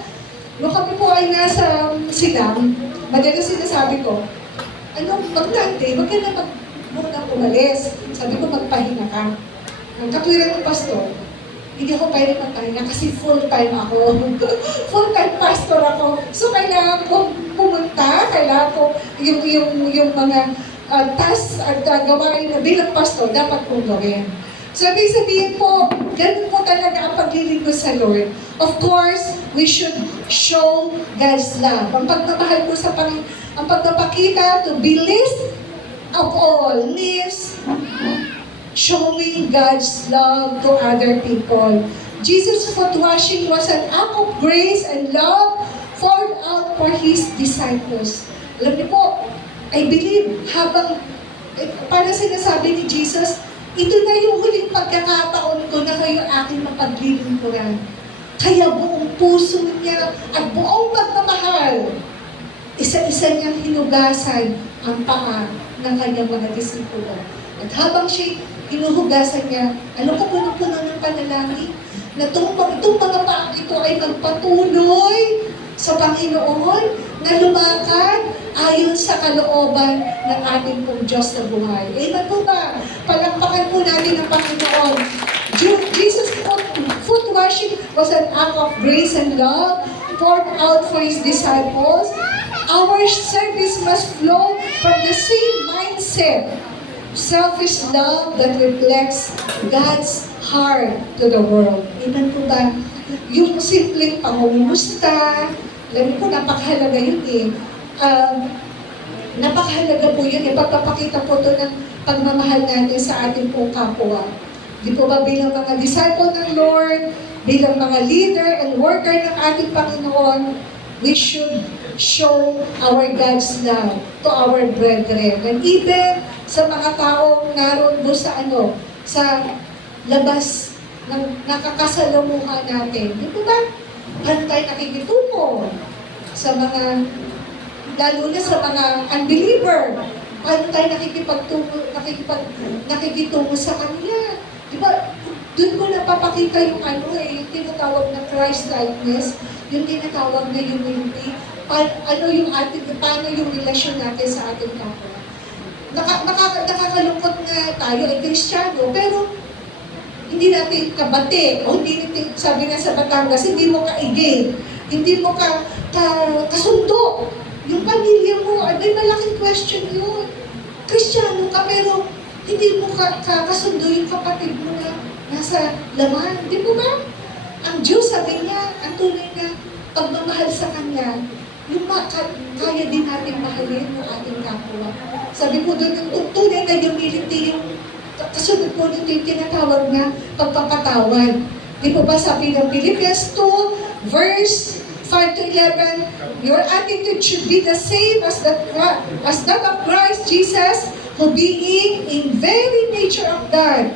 Nung kami po ay nasa silang, madalas sinasabi ko, magnante, wag ka na munang umalis. Sabi ko, magpahinga ka. Ang katwiran ng pastor, hindi ako pwede magpahinga kasi full-time ako. Full-time pastor ako. So, kailangan ko pumunta, kailangan ko yung mga tasks at gawain na bilang pastor, dapat kong gawin. So, ibig sabihin po, ganun po talaga ang paglilingkod sa Lord. Of course, we should show God's love. Ang pagmamahal po sa Panginoon, ang pagpapakita to be least of all means showing God's love to other people. Jesus' foot washing was an act of grace and love poured out for His disciples. Alam niyo po, I believe, para sinasabi ni Jesus, ito na yung huling pagkakataon ko na kayo aking mapaglilingkuran. Kaya buong puso niya at buong pagmamahal, isa-isa niyang hinugasan ang paa ng kanyang mga disipulo. At habang siya hinuhugasan niya, alam ko puno-puno ng panalangin na itong mga paang ito ay magpatuloy sa Panginoon na lumakad ayon sa kalooban ng ating pong Diyos na buhay. Amen po ba? Palakpakan po natin ang Panginoon. Jesus' foot washing was an act of grace and love poured out for His disciples. Our service must flow from the same mindset, selfish love that reflects God's heart to the world. Amen po ba? Yung simpleng pangungumusta, alam ko, napakahalaga yun napakahalaga po yun pagpapakita po ito ng pagmamahal natin sa ating pong kapwa. Di po ba bilang mga disciple ng Lord, bilang mga leader and worker ng ating Panginoon, we should show our God's love to our brethren. And even sa mga taong naroon po sa labas ng nakakasalamuhan natin. Di po ba? Pantay nakikitungo sa mga, lalo na sa mga unbeliever. Pantay nakikitungo sa kanila. Di ba? Doon ko napapakita yung yung tinatawag na Christ-likeness, yung tinatawag na humility, paano yung relasyon natin sa ating kapwa. Nakakalungkot nga tayo ay Kristiyano, pero hindi natin kabate, o hindi natin, sabi nga sa Batangas, hindi mo kaigay, hindi mo kasundo. Yung pamilya mo, ay malaking question yun. Kristiyano ka, pero hindi mo kasundo yung kapatid mo na nasa laman. Di mo ba? Ang Diyos, sabi niya, ang tunay na pagmamahal sa Kanya, yung kaya din natin mahalin ng ating kapwa. Sabi po doon, yung tunay na humility, yung kasunod po nito yung tinatawag na pagpapatawad. Di po ba sabi ng Philippians 2, verse 5 to 11, your attitude should be the same as that of Christ Jesus, who being in very nature of God,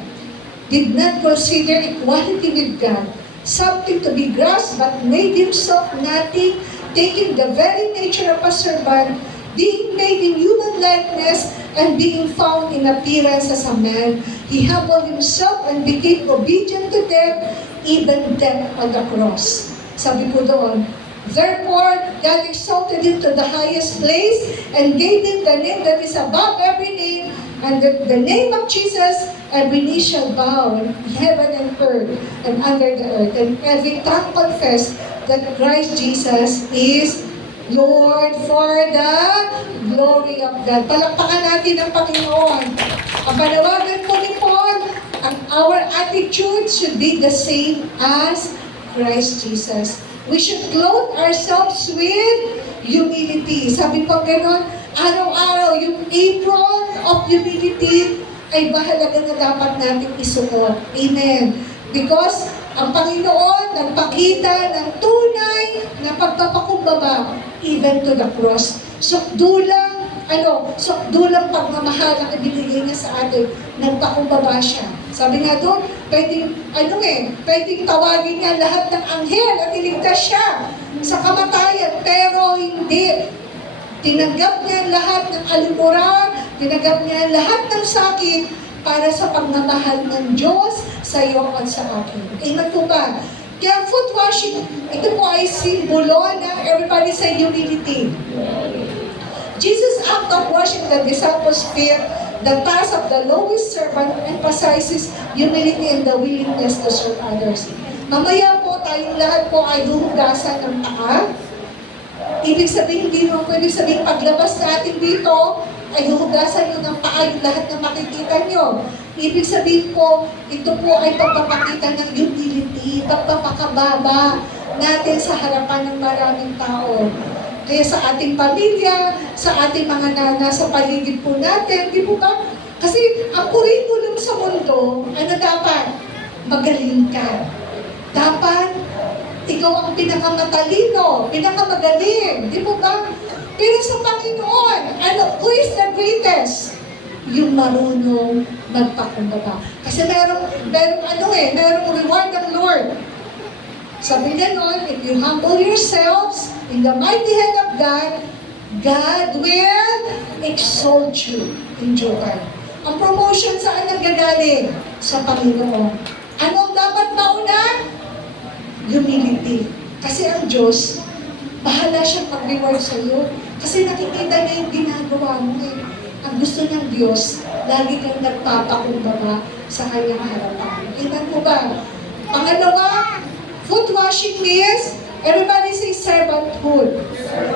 did not consider equality with God something to be grasped, but made Himself nothing, taking the very nature of a servant, being made in human likeness, and being found in appearance as a man, He humbled Himself and became obedient to death, even death on the cross. Sabi po doon, therefore, God exalted Him to the highest place and gave Him the name that is above every name, and the name of Jesus, every knee shall bow in heaven and earth and under the earth, and every tongue confess that Christ Jesus is Lord, for the glory of God. Palakpakan natin ang Panginoon. Ang panawagan po ni Paul, our attitude should be the same as Christ Jesus. We should clothe ourselves with humility. Sabi pa gano'n, araw-araw, yung apron of humility ay mahalaga na dapat natin isuot. Amen. Because ang Panginoon nagpakita ng tunay na pagpapakumbaba even to the cross. Sukdulang pagmamahal ang ibinigay niya sa atin, nagpakumbaba siya. Sabi nga doon, pwedeng tawagin niya lahat ng anghel at iligtas siya sa kamatayan, pero hindi. Tinanggap niya lahat ng alimura, tinanggap niya lahat ng sakit para sa pagmamahal ng Diyos sa iyo at sa akin. Amen po ba? Kaya foot washing, ito po ay simbolo na everybody say humility. Jesus' act of washing the disciples' feet, the task of the lowest servant, emphasizes humility and the willingness to serve others. Mamaya po tayong lahat po ay huhugasan ng paa. Ibig sabihin, hindi mo pwede sabihin paglabas natin dito, ay huhugasan nyo ng paa yung lahat na makikita nyo. Ibig sabihin po, ito po ay pagpapakita ng humility, pagpapakababa natin sa harapan ng maraming tao. Kaya sa ating pamilya, sa ating mga nasa paligid po natin, di po ba? Kasi ang curriculum sa mundo, ano dapat? Magaling ka. Dapat, ikaw ang pinakamatalino, pinakamagaling, di po ba? Pero sa Panginoon, who is the greatest? Yung marunong magpakumbaba. Kasi merong reward ng Lord. Sabi niya noon, if you humble yourselves in the mighty hand of God, God will exalt you in due time. Ang promotion saan nanggagaling? Sa Panginoon. Ano ang dapat mauna? Humility. Kasi ang Diyos, bahala siyang mag-reward sa iyo. Kasi nakikita niya yung ginagawa mo eh. Ang gusto ng Diyos, lagi kang nagpapakumbaba sa kanyang harapan. Amen po ba? Pangalawa, foot washing means, everybody say servanthood.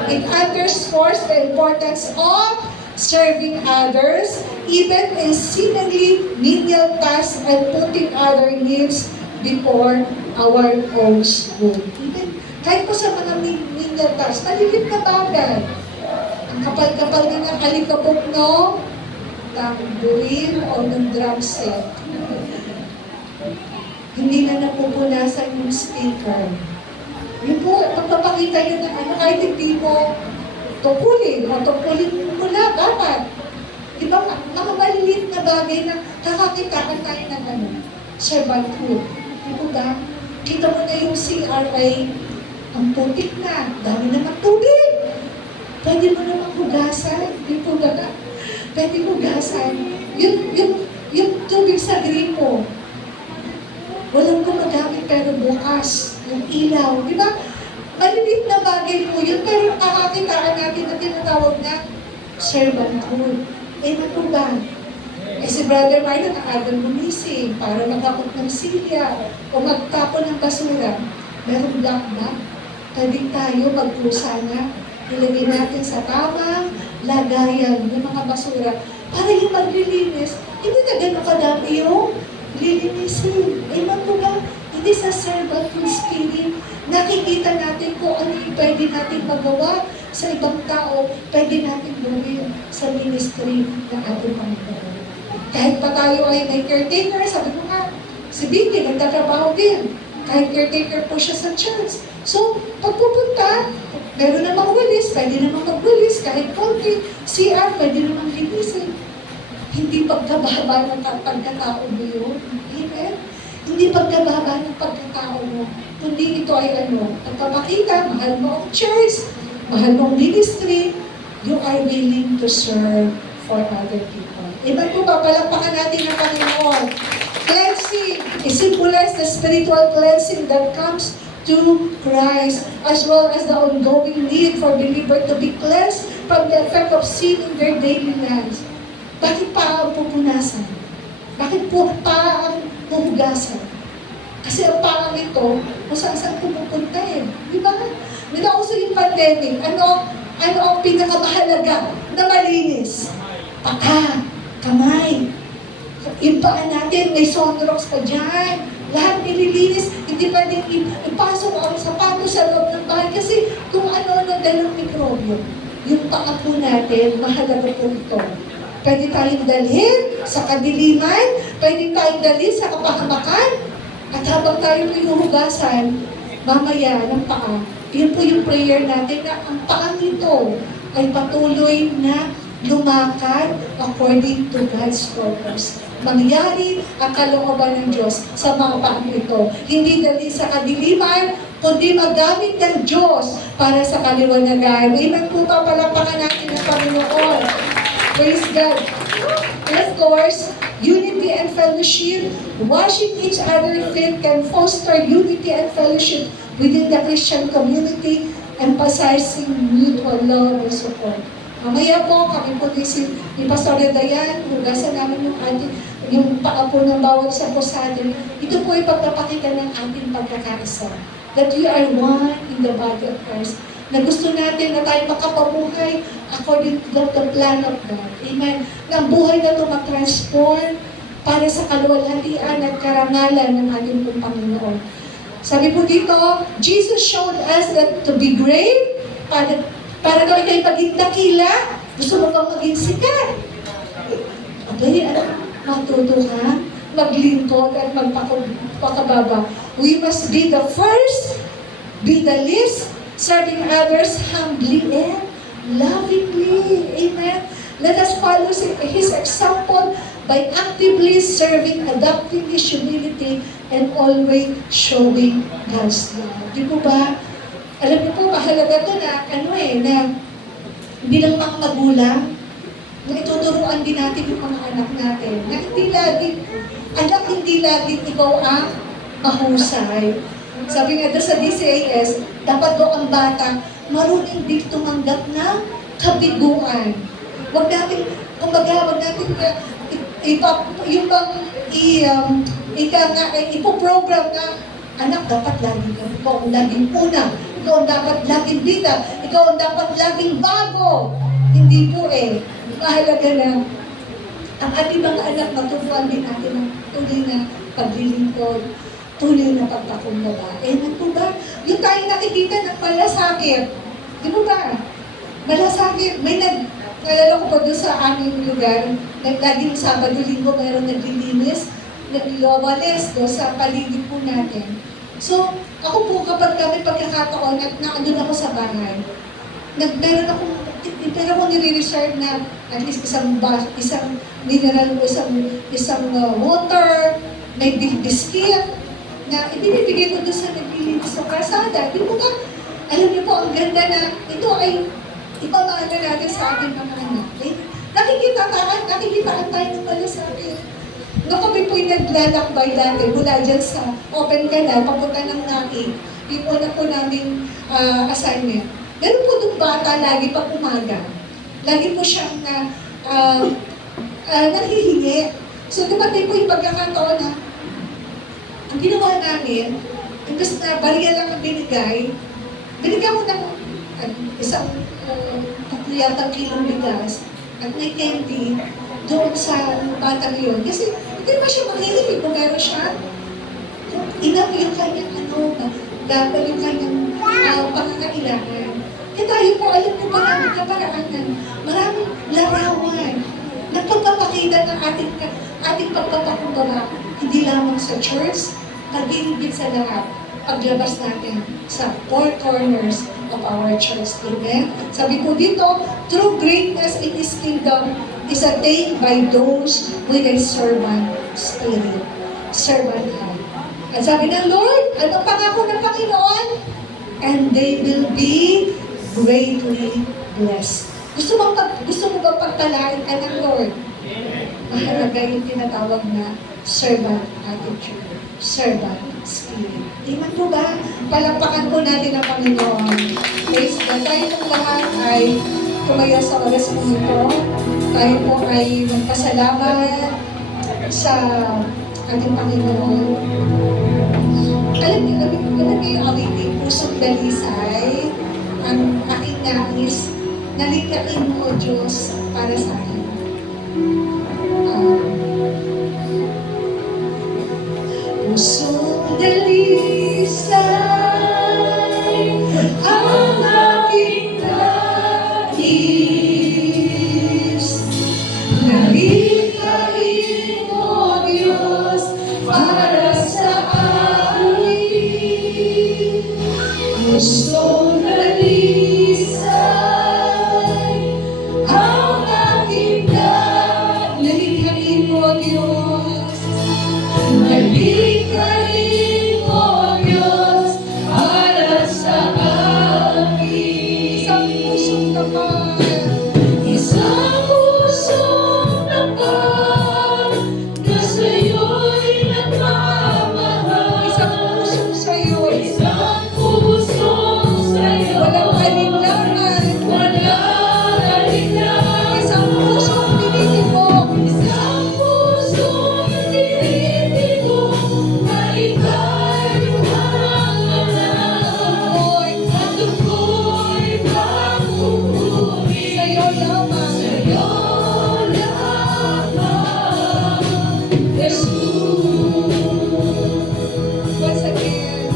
It underscores the importance of serving others, even in seemingly menial tasks and putting other needs before our own good. Even kahit po sa mga menial tasks, malilit na bagay. Ang kapal-kapal na ng alikabok no, tamburin o ng drum set. Hindi na napupunasan yung speaker. Yun po, pagpapakita nyo na kahit hindi mo tupulin mula, dapat. Di ba, mga maliliit na bagay na kakakitaan tayo ng servanthood. Di ba? Kita mo na yung CRA, ang putik na, dami na tubig. Pwede mo naman hugasan. Di po ba? Pwede hugasan. Yung tubig sa gripo, walang gumagamit pero bukas, yung ilaw, di ba? Maliliit na bagay po yun, pero nakakakitaan natin na tinatawag na servanthood. Ano po ba? Si Brother Marlon nakagang gumising para magkakot ng silya o magtapon ng basura. Merong black bag. Pwede tayo magpusa na. Ilagay natin sa tamang lagayan ng mga basura para yung maglilinis. Hindi na gano'n kadami yung lilinisin. Amen po ba? Hindi sa servanthood spirit. Nakikita natin kung ano yung pwede natin magawa sa ibang tao, pwede natin gawin sa ministry ng ating Panginoon. Kahit pa tayo ay may caretaker, sabi ko nga, si Vicky nagtatrabaho din. Kahit caretaker po siya sa church. So, pagpupunta, meron namang walis, pwede namang magwalis, kahit konti, CR, pwede namang linisin. Hindi pagkababa ng pagkatao mo yun. Amen? Hindi pagkababa ng pagkatao mo. Kundi ito ay pagpapakita, mahal mo ang church, mahal mo ang ministry, you are willing to serve for other people. Iba po ba, palakpakan natin ang Panginoon. Cleansing is symbolized the spiritual cleansing that comes to Christ, as well as the ongoing need for believer to be cleansed from the effect of sin in their daily lives. Bakit pa ang pupunasan? Bakit po pa ang huhugasan? Kasi ang parang ito, kung saan pumupunta eh. Di ba? Uso yung pandemic, ano ang pinakamahalaga na malinis? Paka, kamay. Yung paa natin, may sunrocks pa dyan. Lahat nililinis, hindi pwedeng ipasok ang sapatos sa loob ng bahay kasi kung ano dalang mikrobyo. Yung paa po natin, mahalaga po ito. Pwede tayong dalhin sa kadiliman, pwede tayong dalhin sa kapahamakan, at habang tayo po hinuhugasan, mamaya ng paa, yun po yung prayer natin na ang paa nito ay patuloy na lumakad according to God's purpose. Mangyari ang kalooban ng Diyos sa mga paang ito. Hindi dali sa kadiliman, kundi magamit ng Diyos para sa kaliwanagan. Amen po ba? Palapakan natin ang Panginoon. Praise God. And of course, unity and fellowship, washing each other's feet can foster unity and fellowship within the Christian community, emphasizing mutual love and support. Mamaya po, kami po ni Pastor Dayan, hugasan namin yung paa po ng bawat sa po sa atin. Ito po ay pagpapakita ng ating pagkakaisa. That we are one in the body of Christ. Na gusto natin na tayo makapabuhay according to the plan of God. Amen. Na ang buhay na ito mag-transform para sa kaluwalhatian at karangalan ng ating pong Panginoon. Sabi po dito, Jesus showed us that to be great, para daw ikay maging dakila, gusto mo bang maging sikat? Okay, matuto ka, maglingkod at magpakababa. We must be the first, be the least, serving others humbly and lovingly. Amen. Let us follow His example by actively serving, adopting His humility, and always showing God's love. Di po ba? Alam niyo po, mahalaga ito na, na bilang mga magulang, na ituturuan din natin yung mga anak natin, na hindi laging ikaw ang mahusay. Sabi nga doon sa DCAS, dapat do ang bata marunong din tumanggap ng kabiguan. Huwag natin, wag natin ipoprogram na, anak, dapat laging ikaw ang laging una, ikaw ang dapat laging bida, ikaw ang dapat laging bago. Hindi po eh. Mahalaga na ang ating mga anak matutuan din natin ng tuloy na paglilingkod, tuloy na pagpakumbaba. Ano po ba? Yung tayo nakikita ng malasakit. Di po ba? Malasakit. Nalala ko po doon sa aming lugar, laging Sabado-Linggo mayroong naglilinis, nagliliwalis doon sa paligid po natin. So, ako po kapag kami pagkakataon at naandun ako sa bahay, meron akong nire-reserve na at least isang mineral o isang water, may biscuit, na ibinibigay ko doon sa naglilinis sa kalsada. Di ba? Alam niyo po, ang ganda na ito ay ipamana natin sa ating mga anak. Nakikitaan tayo ng malasakit. Nung kami po'y naglalakbay dati, mula dyan sa Open Canal, papunta ng Naik, yung una po naming assignment. Meron po itong bata lagi pag umaga. Lagi po siyang nanghihingi. So dumating po yung pagkakataon na ang ginawa namin, imbes na bariya lang ang binigyan ko ng isang yatang kilong bigas at may candy doon sa batang yun. Kasi hindi ba siya maghihilig kung meron siya? Enough yung kanyang dapat yung kanyang pangangailangan. Kaya tayo po, alam mo ba namin kaparaanan, maraming larawan na pagpapakita ng ating pagpapakumbaba, hindi lamang sa church, pag-ibig sa lahat, paglabas natin sa four corners of our church. Amen? Sabi po dito, true greatness in His kingdom is attained by those with a servant spirit. Servant heart. At sabi ng Lord, anong pangako ng Panginoon? And they will be greatly blessed. Gusto mo ba pagtalain ka ng Lord? Mahalaga yung tinatawag na servant attitude, servant spirit. Tingnan mo ba? Palapakan po natin ang Panginoon. Praise God. Tayo pong lahat ay tumayo sa oras mo ito. Tayo po ay magpasalamat sa ating Panginoon. Alam niyo yung awitin, pusong dalisay, ang aking nais, nalikain mo, O Diyos, para sa akin. Pusong dalisay, ang aking nais, nalikain mo, Diyos, para sa akin. Pusong dalisay, ang aking nais, nalikain mo, Diyos, nalikain mo, Diyos, para sa akin. Isang pusong tapat, isang pusong tapat, na sa'yo'y nagmamahal. Isang pusong sa'yo, isang pusong sa'yo, walang alinlangan, walang alinlangan. Isang pusong tinitibok, isang pusong tinitibok, na ika'y pangalan. At ako'y pagpupuri sa'yo lamang, sa'yo lamang, Jesus. Once again,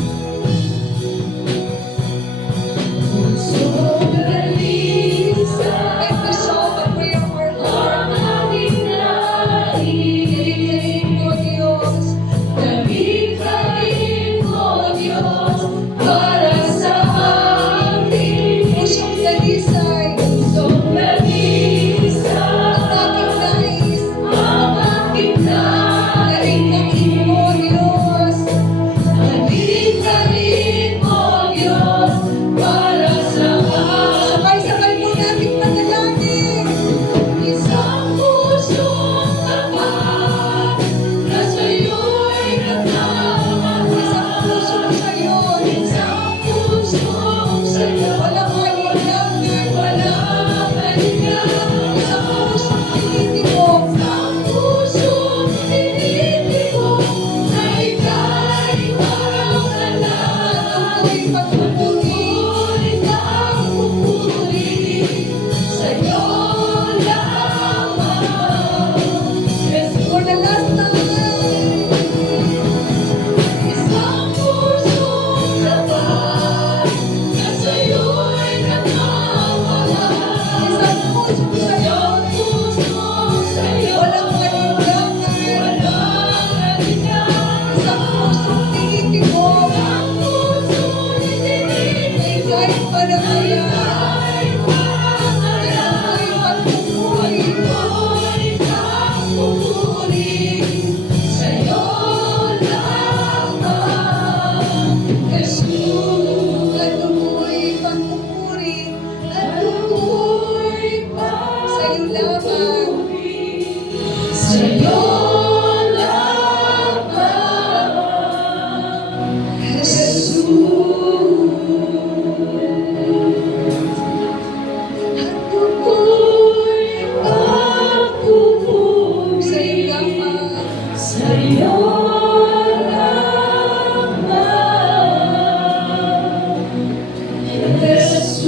pusong dalisay, make the song a prayer of our heart. Nalikain mo, Diyos, nalikain mo, Diyos, para sa akin. Pusong dalisay, pusong dalisay, ang aking nais, nalikain mo, Diyos, nalikain mo, Diyos, para sa akin. Sabay-sabay po natin manalangin. Isang pusong tapat, na sa'yo'y nagmamahal. Isang pusong sa'yo, isang pusong sa'yo, walang alinlangan, walang alinlangan. Isang pusong tinitibok, isang pusong tinitibok, na ika'y pangalan. Ako'y pagpupuri, sa'yo lamang. Yes, for the last time. Isang pusong tapat, na sa'yo'y nagmamahal. Isang pusong sa'yo, walang alinlangan, walang alinlangan. Isang pusong tinitibok, isang pusong tinitibok, na ika'y pangalan. Ako'y pagpupuri, sa'yo lamang, Jesus. At ako'y pagpupuri, at ako'y sa'yo lamang, sa'yo lamang, Jesus. At ako'y pagpupuri, sa'yo lamang, sa'yo lamang, Jesus.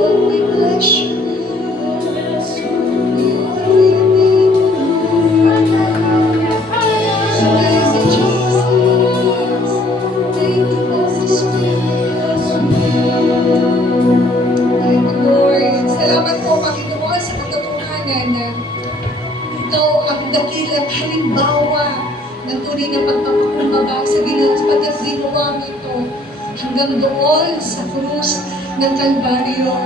Oh, we bless you. We honor your name. Praise you, Jesus. Thank you, Holy Spirit. Thank you, Lord. Salamat po, Panginoon, sa katotohanan na ikaw ang dakilang halimbawa ng tunay na pagpapakumbaba sa ginawa mo ito hanggang doon sa krus ng Kalbaryo.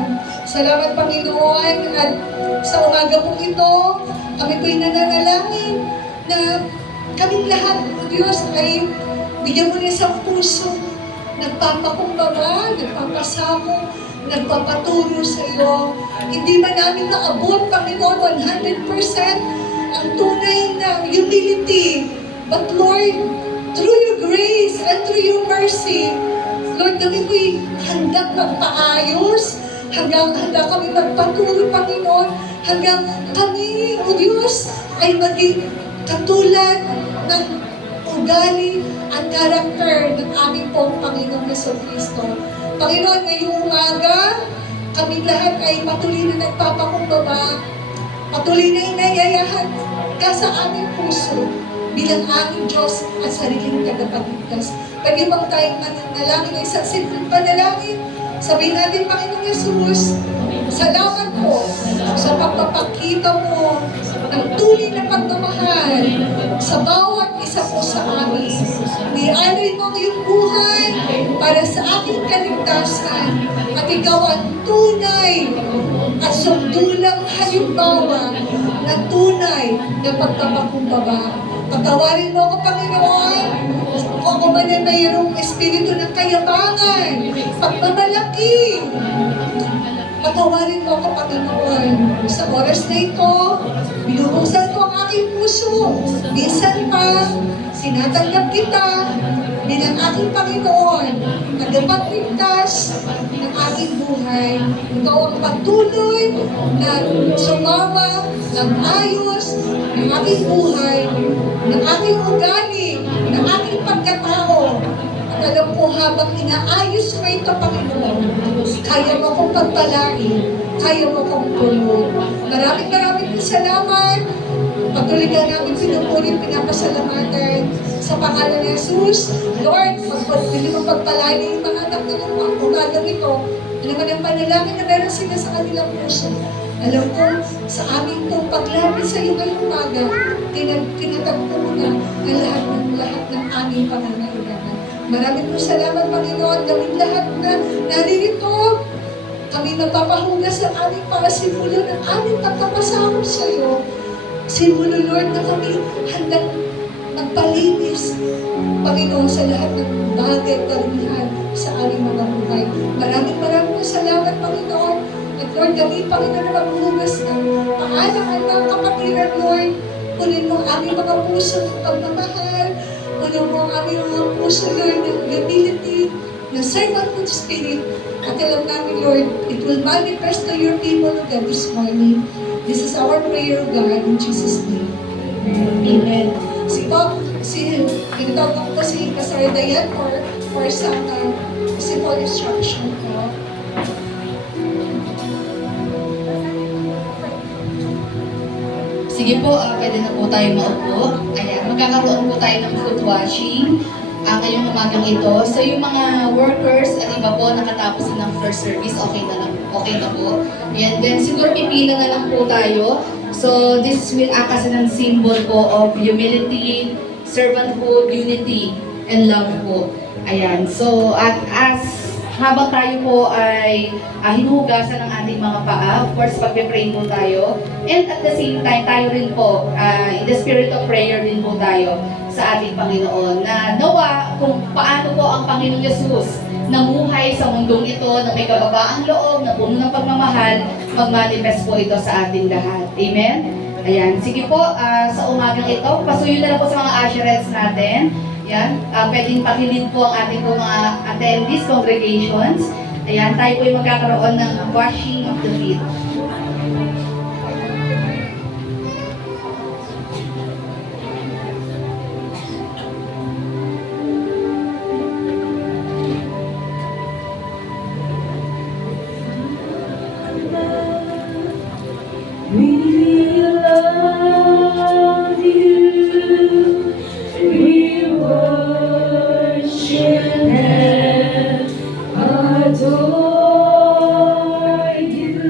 Salamat, Panginoon, at sa umaga pong ito, kami po'y nananalangin na kaming lahat, O Diyos, ay Bigyan mo niya isang puso, nagpapakumbaba, nagpapasamo, nagpapaturo sa iyo. Hindi man namin naabot, Panginoon, 100% ang tunay na humility. But Lord, through your grace and through your mercy, Lord, kami ko'y handang magpaayos, hanggang kami magpatuloy, Panginoon, hanggang kami, O Diyos, ay maging katulad ng ugali at karakter ng aming pong Panginoon Jesucristo. Panginoon, ngayong umaga, kami lahat ay patuloy na nagpapakumbaba, patuloy na inayayahan ka sa aming puso bilang aming Diyos at sariling tagapagligtas. Pwede bang tayong mananalangin ay sa simpleng panalangin? Sabihin natin, Panginoong Yesus, salamat po sa pagpapakita mo ng tunay na pagmamahal sa bawat isa po sa amin. Nialay mo ang iyong buhay para sa aking kaligtasan at ikaw ang tunay at sumdulang halimbawa na tunay na pagpapakumbaba. Patawarin mo ako, Panginoon, kung ako man ay mayroong espiritu ng kayabangan, pagmamalaki. Patawarin mo ako, Panginoon. Sa oras na ito, binuhusan ko ang aking puso. Minsan pa, sinatanggap kita bilang aking Panginoon, tagapagligtas ng aking buhay. Ikaw ang patuloy na sumama ng ayos ng aking buhay, ng aking ugali, ng aking pagkatao. At alam ko habang inaayos mo ito, Panginoon, kaya mo kong pagpalain, kaya mo kong puno. Maraming salamat. Patuloy ka namin pinupuri, pinapasalamatan sa pangalan ni Jesus. Lord, pagpatuloy mo pagpalain yung mga anak na ng umagang ito. Alam mo ng panalangin na meron sila sa kanilang puso. Alam ko, sa aming pong paglapit sa iyo ngayong umaga, tinatagpo mo na ang lahat ng aming pangangailangan. Maraming po salamat, Panginoon, gawin lahat na naririto. Kami magpapahugas ng aming mga simulo ng aming pagkapasahod sa iyo. Simulo, Lord, na kami handang magpalinis, Panginoon, sa lahat ng bagay, karamihan sa aming mga buhay. Maraming po salamat, Panginoon. At Lord, kami, Panginoon, na maghuhugas ng paalang-alang kapatiran, Lord. Kunin mo ang aming mga puso ng pagmamahal. Kunin mo ang aming mga puso, Lord, ng humility, ng servanthood spirit. At alam namin, Lord, it will manifest to your people again this morning. This is our prayer, God, in Jesus' name. Amen. Tinatawag ko si Pastor Dayan for some simple instruction ko. Sige po, pwede na po tayo maupo. Ayan, magkakaroon po tayo ng food washing ngayong umagang ito. So yung mga workers at iba po nakatapos ng first service, okay na po. Ayan, then siguro pipila na lang po tayo. So this will act as ng symbol po of humility, servanthood, unity, and love po. Ayan, so at as habang tayo po ay hinuhugasan ng ating mga paa, of course, pagpe-pray po tayo. And at the same time, tayo rin po, in the spirit of prayer din po tayo sa ating Panginoon. Na nawa kung paano po ang Panginoon Yesus namuhay sa mundong ito na may kababaang loob, na puno ng pagmamahal, mag-manifest po ito sa ating lahat. Amen? Ayan, sige po, sa umagang ito, pasuyo na lang po sa mga usherettes natin. Yan, pwedeng pakilid po ang ating po mga attendees, congregations. Ayan, tayo po yung magkakaroon ng washing of the feet. We love you, we worship and adore you.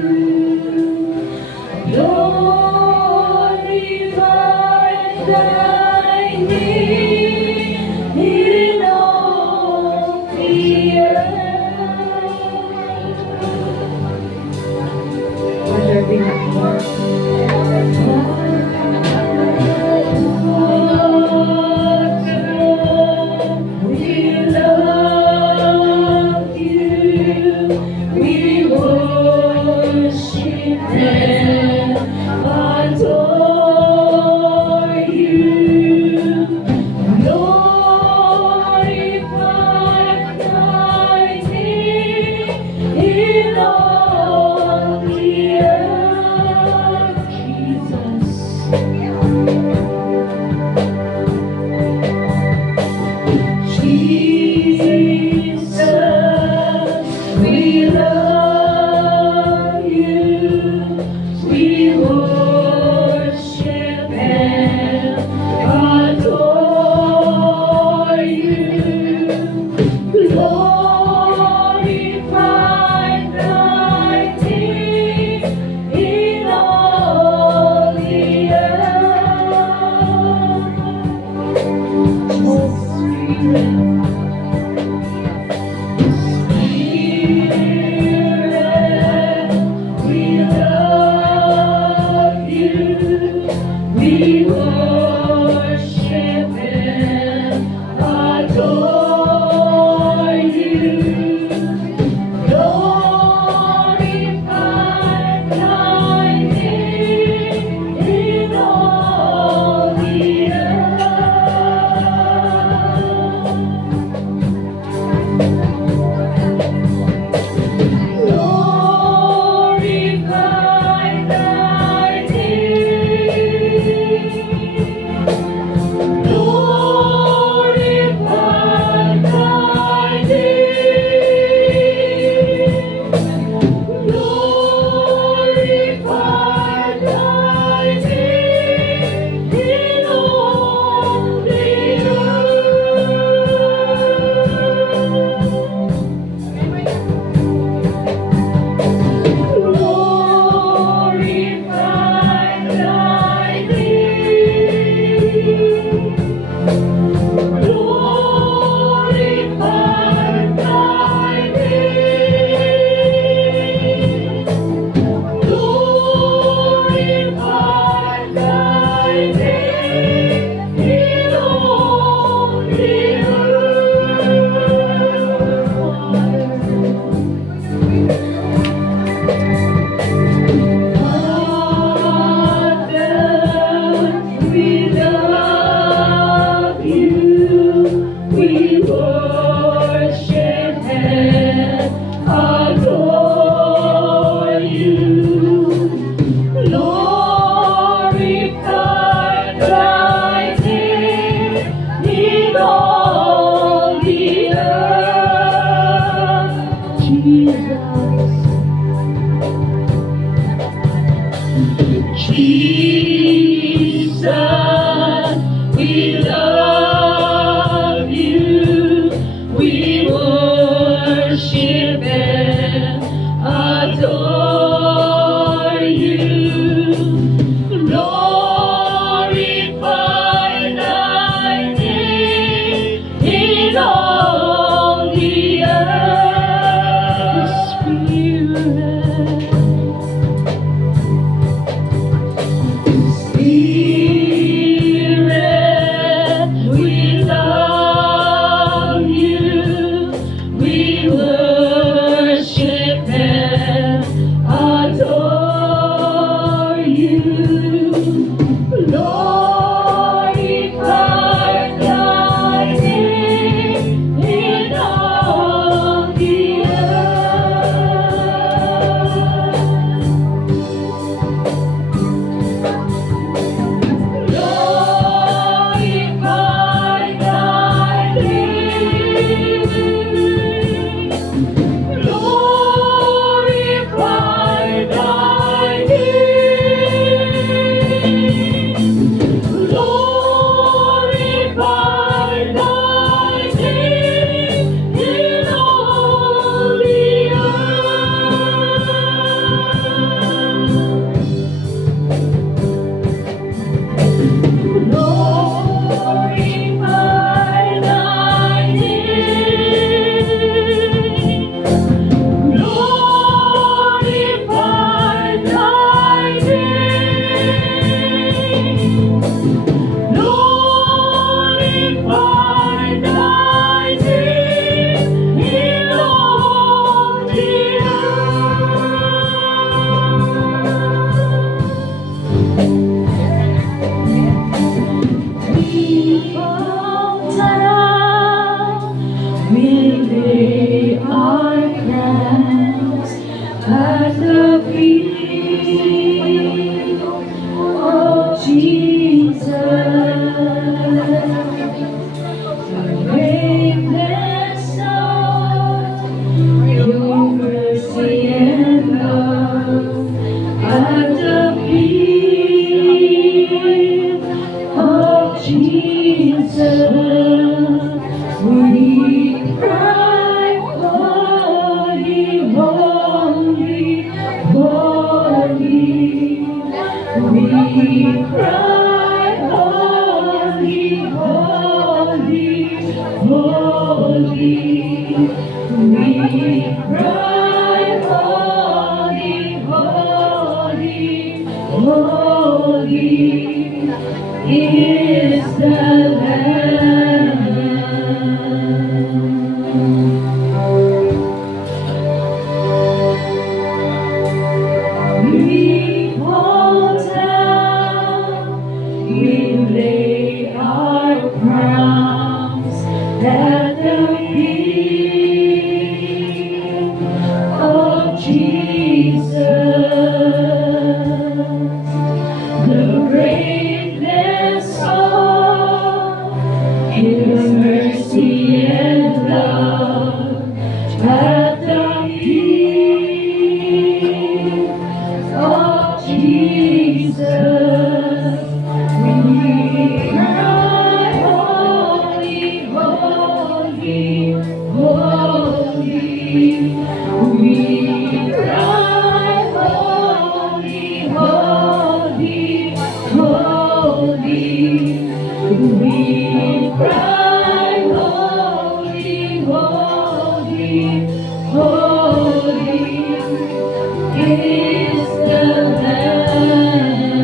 is the Lamb.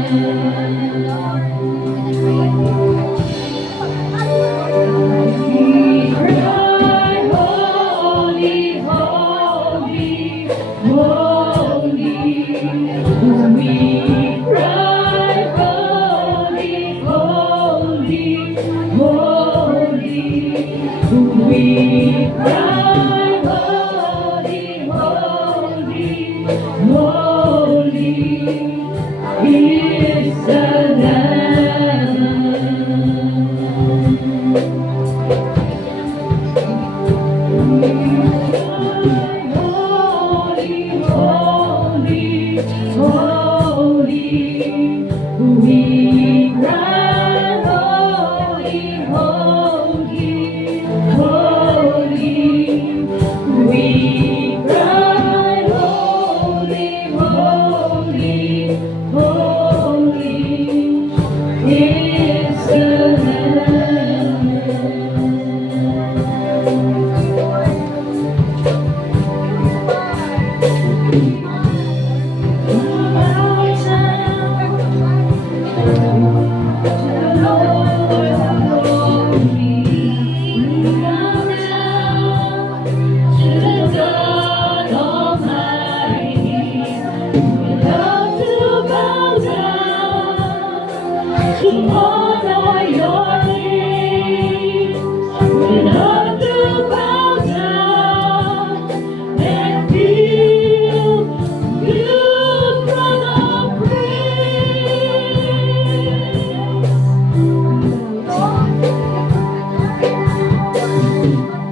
We cry, holy, holy, holy. We cry, holy, holy, holy. We cry, holy, holy, holy is the Holy, holy, holy. We cry, holy, holy, holy. We cry, holy, holy, holy is the Lamb. We bow down to the God Almighty. We love to bow down to honor your name. We love to bow down and build you throne of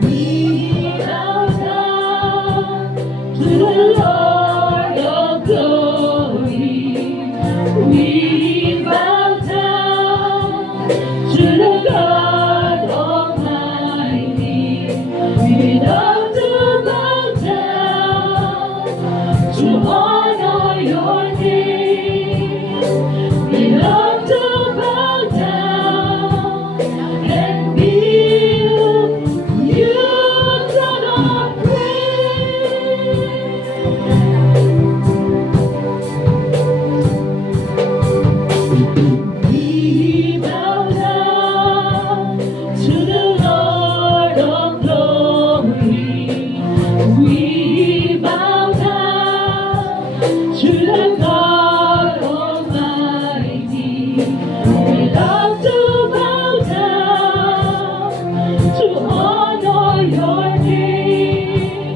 We bow down to the Lord of glory. We bow down to the God Almighty. We love to bow down to honor your name. We love to bow down and build you throne of We bow down to the Lord of glory. We bow down to the God Almighty. We love to bow down to honor your name.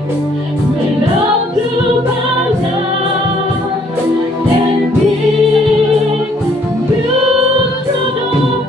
We love to bow down and build you throne of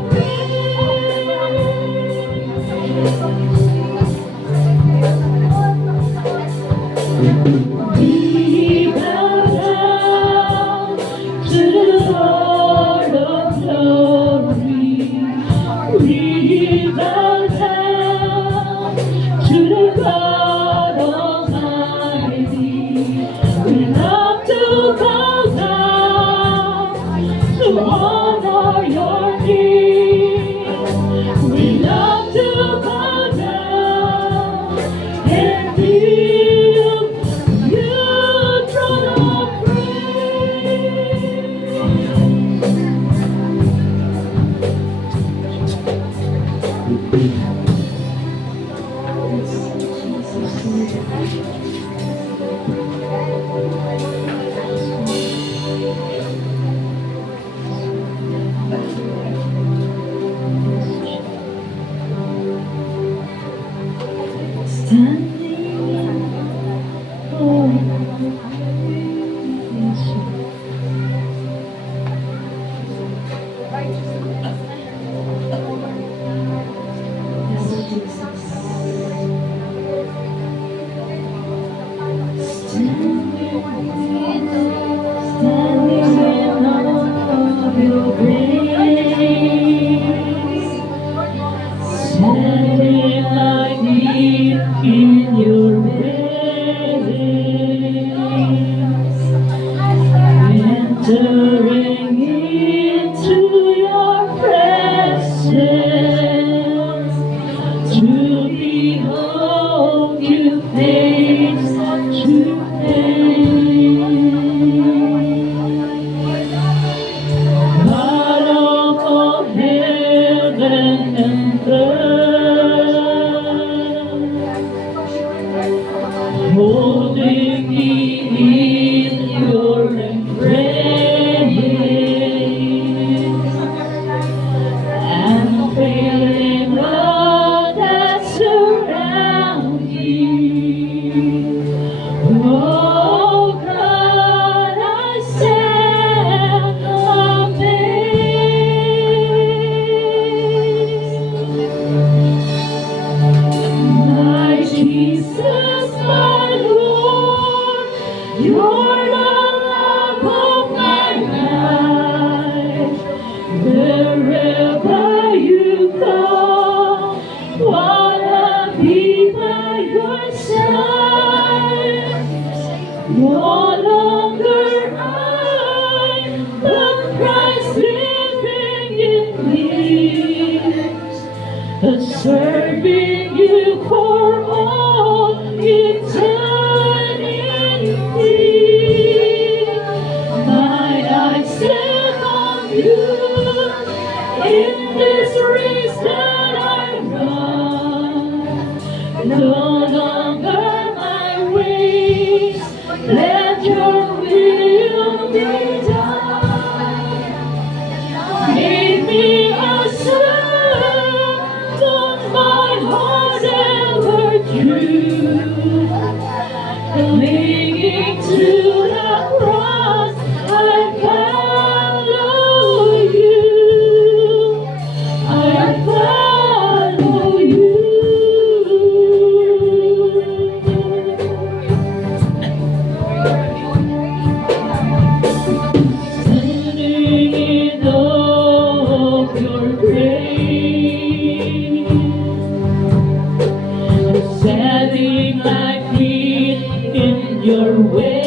Standing Oh God, I stand amazed. My Jesus, my Lord, you're the love of my life. Wherever you go, wanna be by your side. No longer I, but Christ living in me, serving you for all eternity. My eyes set on you in this race that I run. No longer my ways, let your will be done. Make me a servant, my heart ever true. Clinging to the cross, I follow you. I follow you. Standing in awe of your grace, standing like me in your way.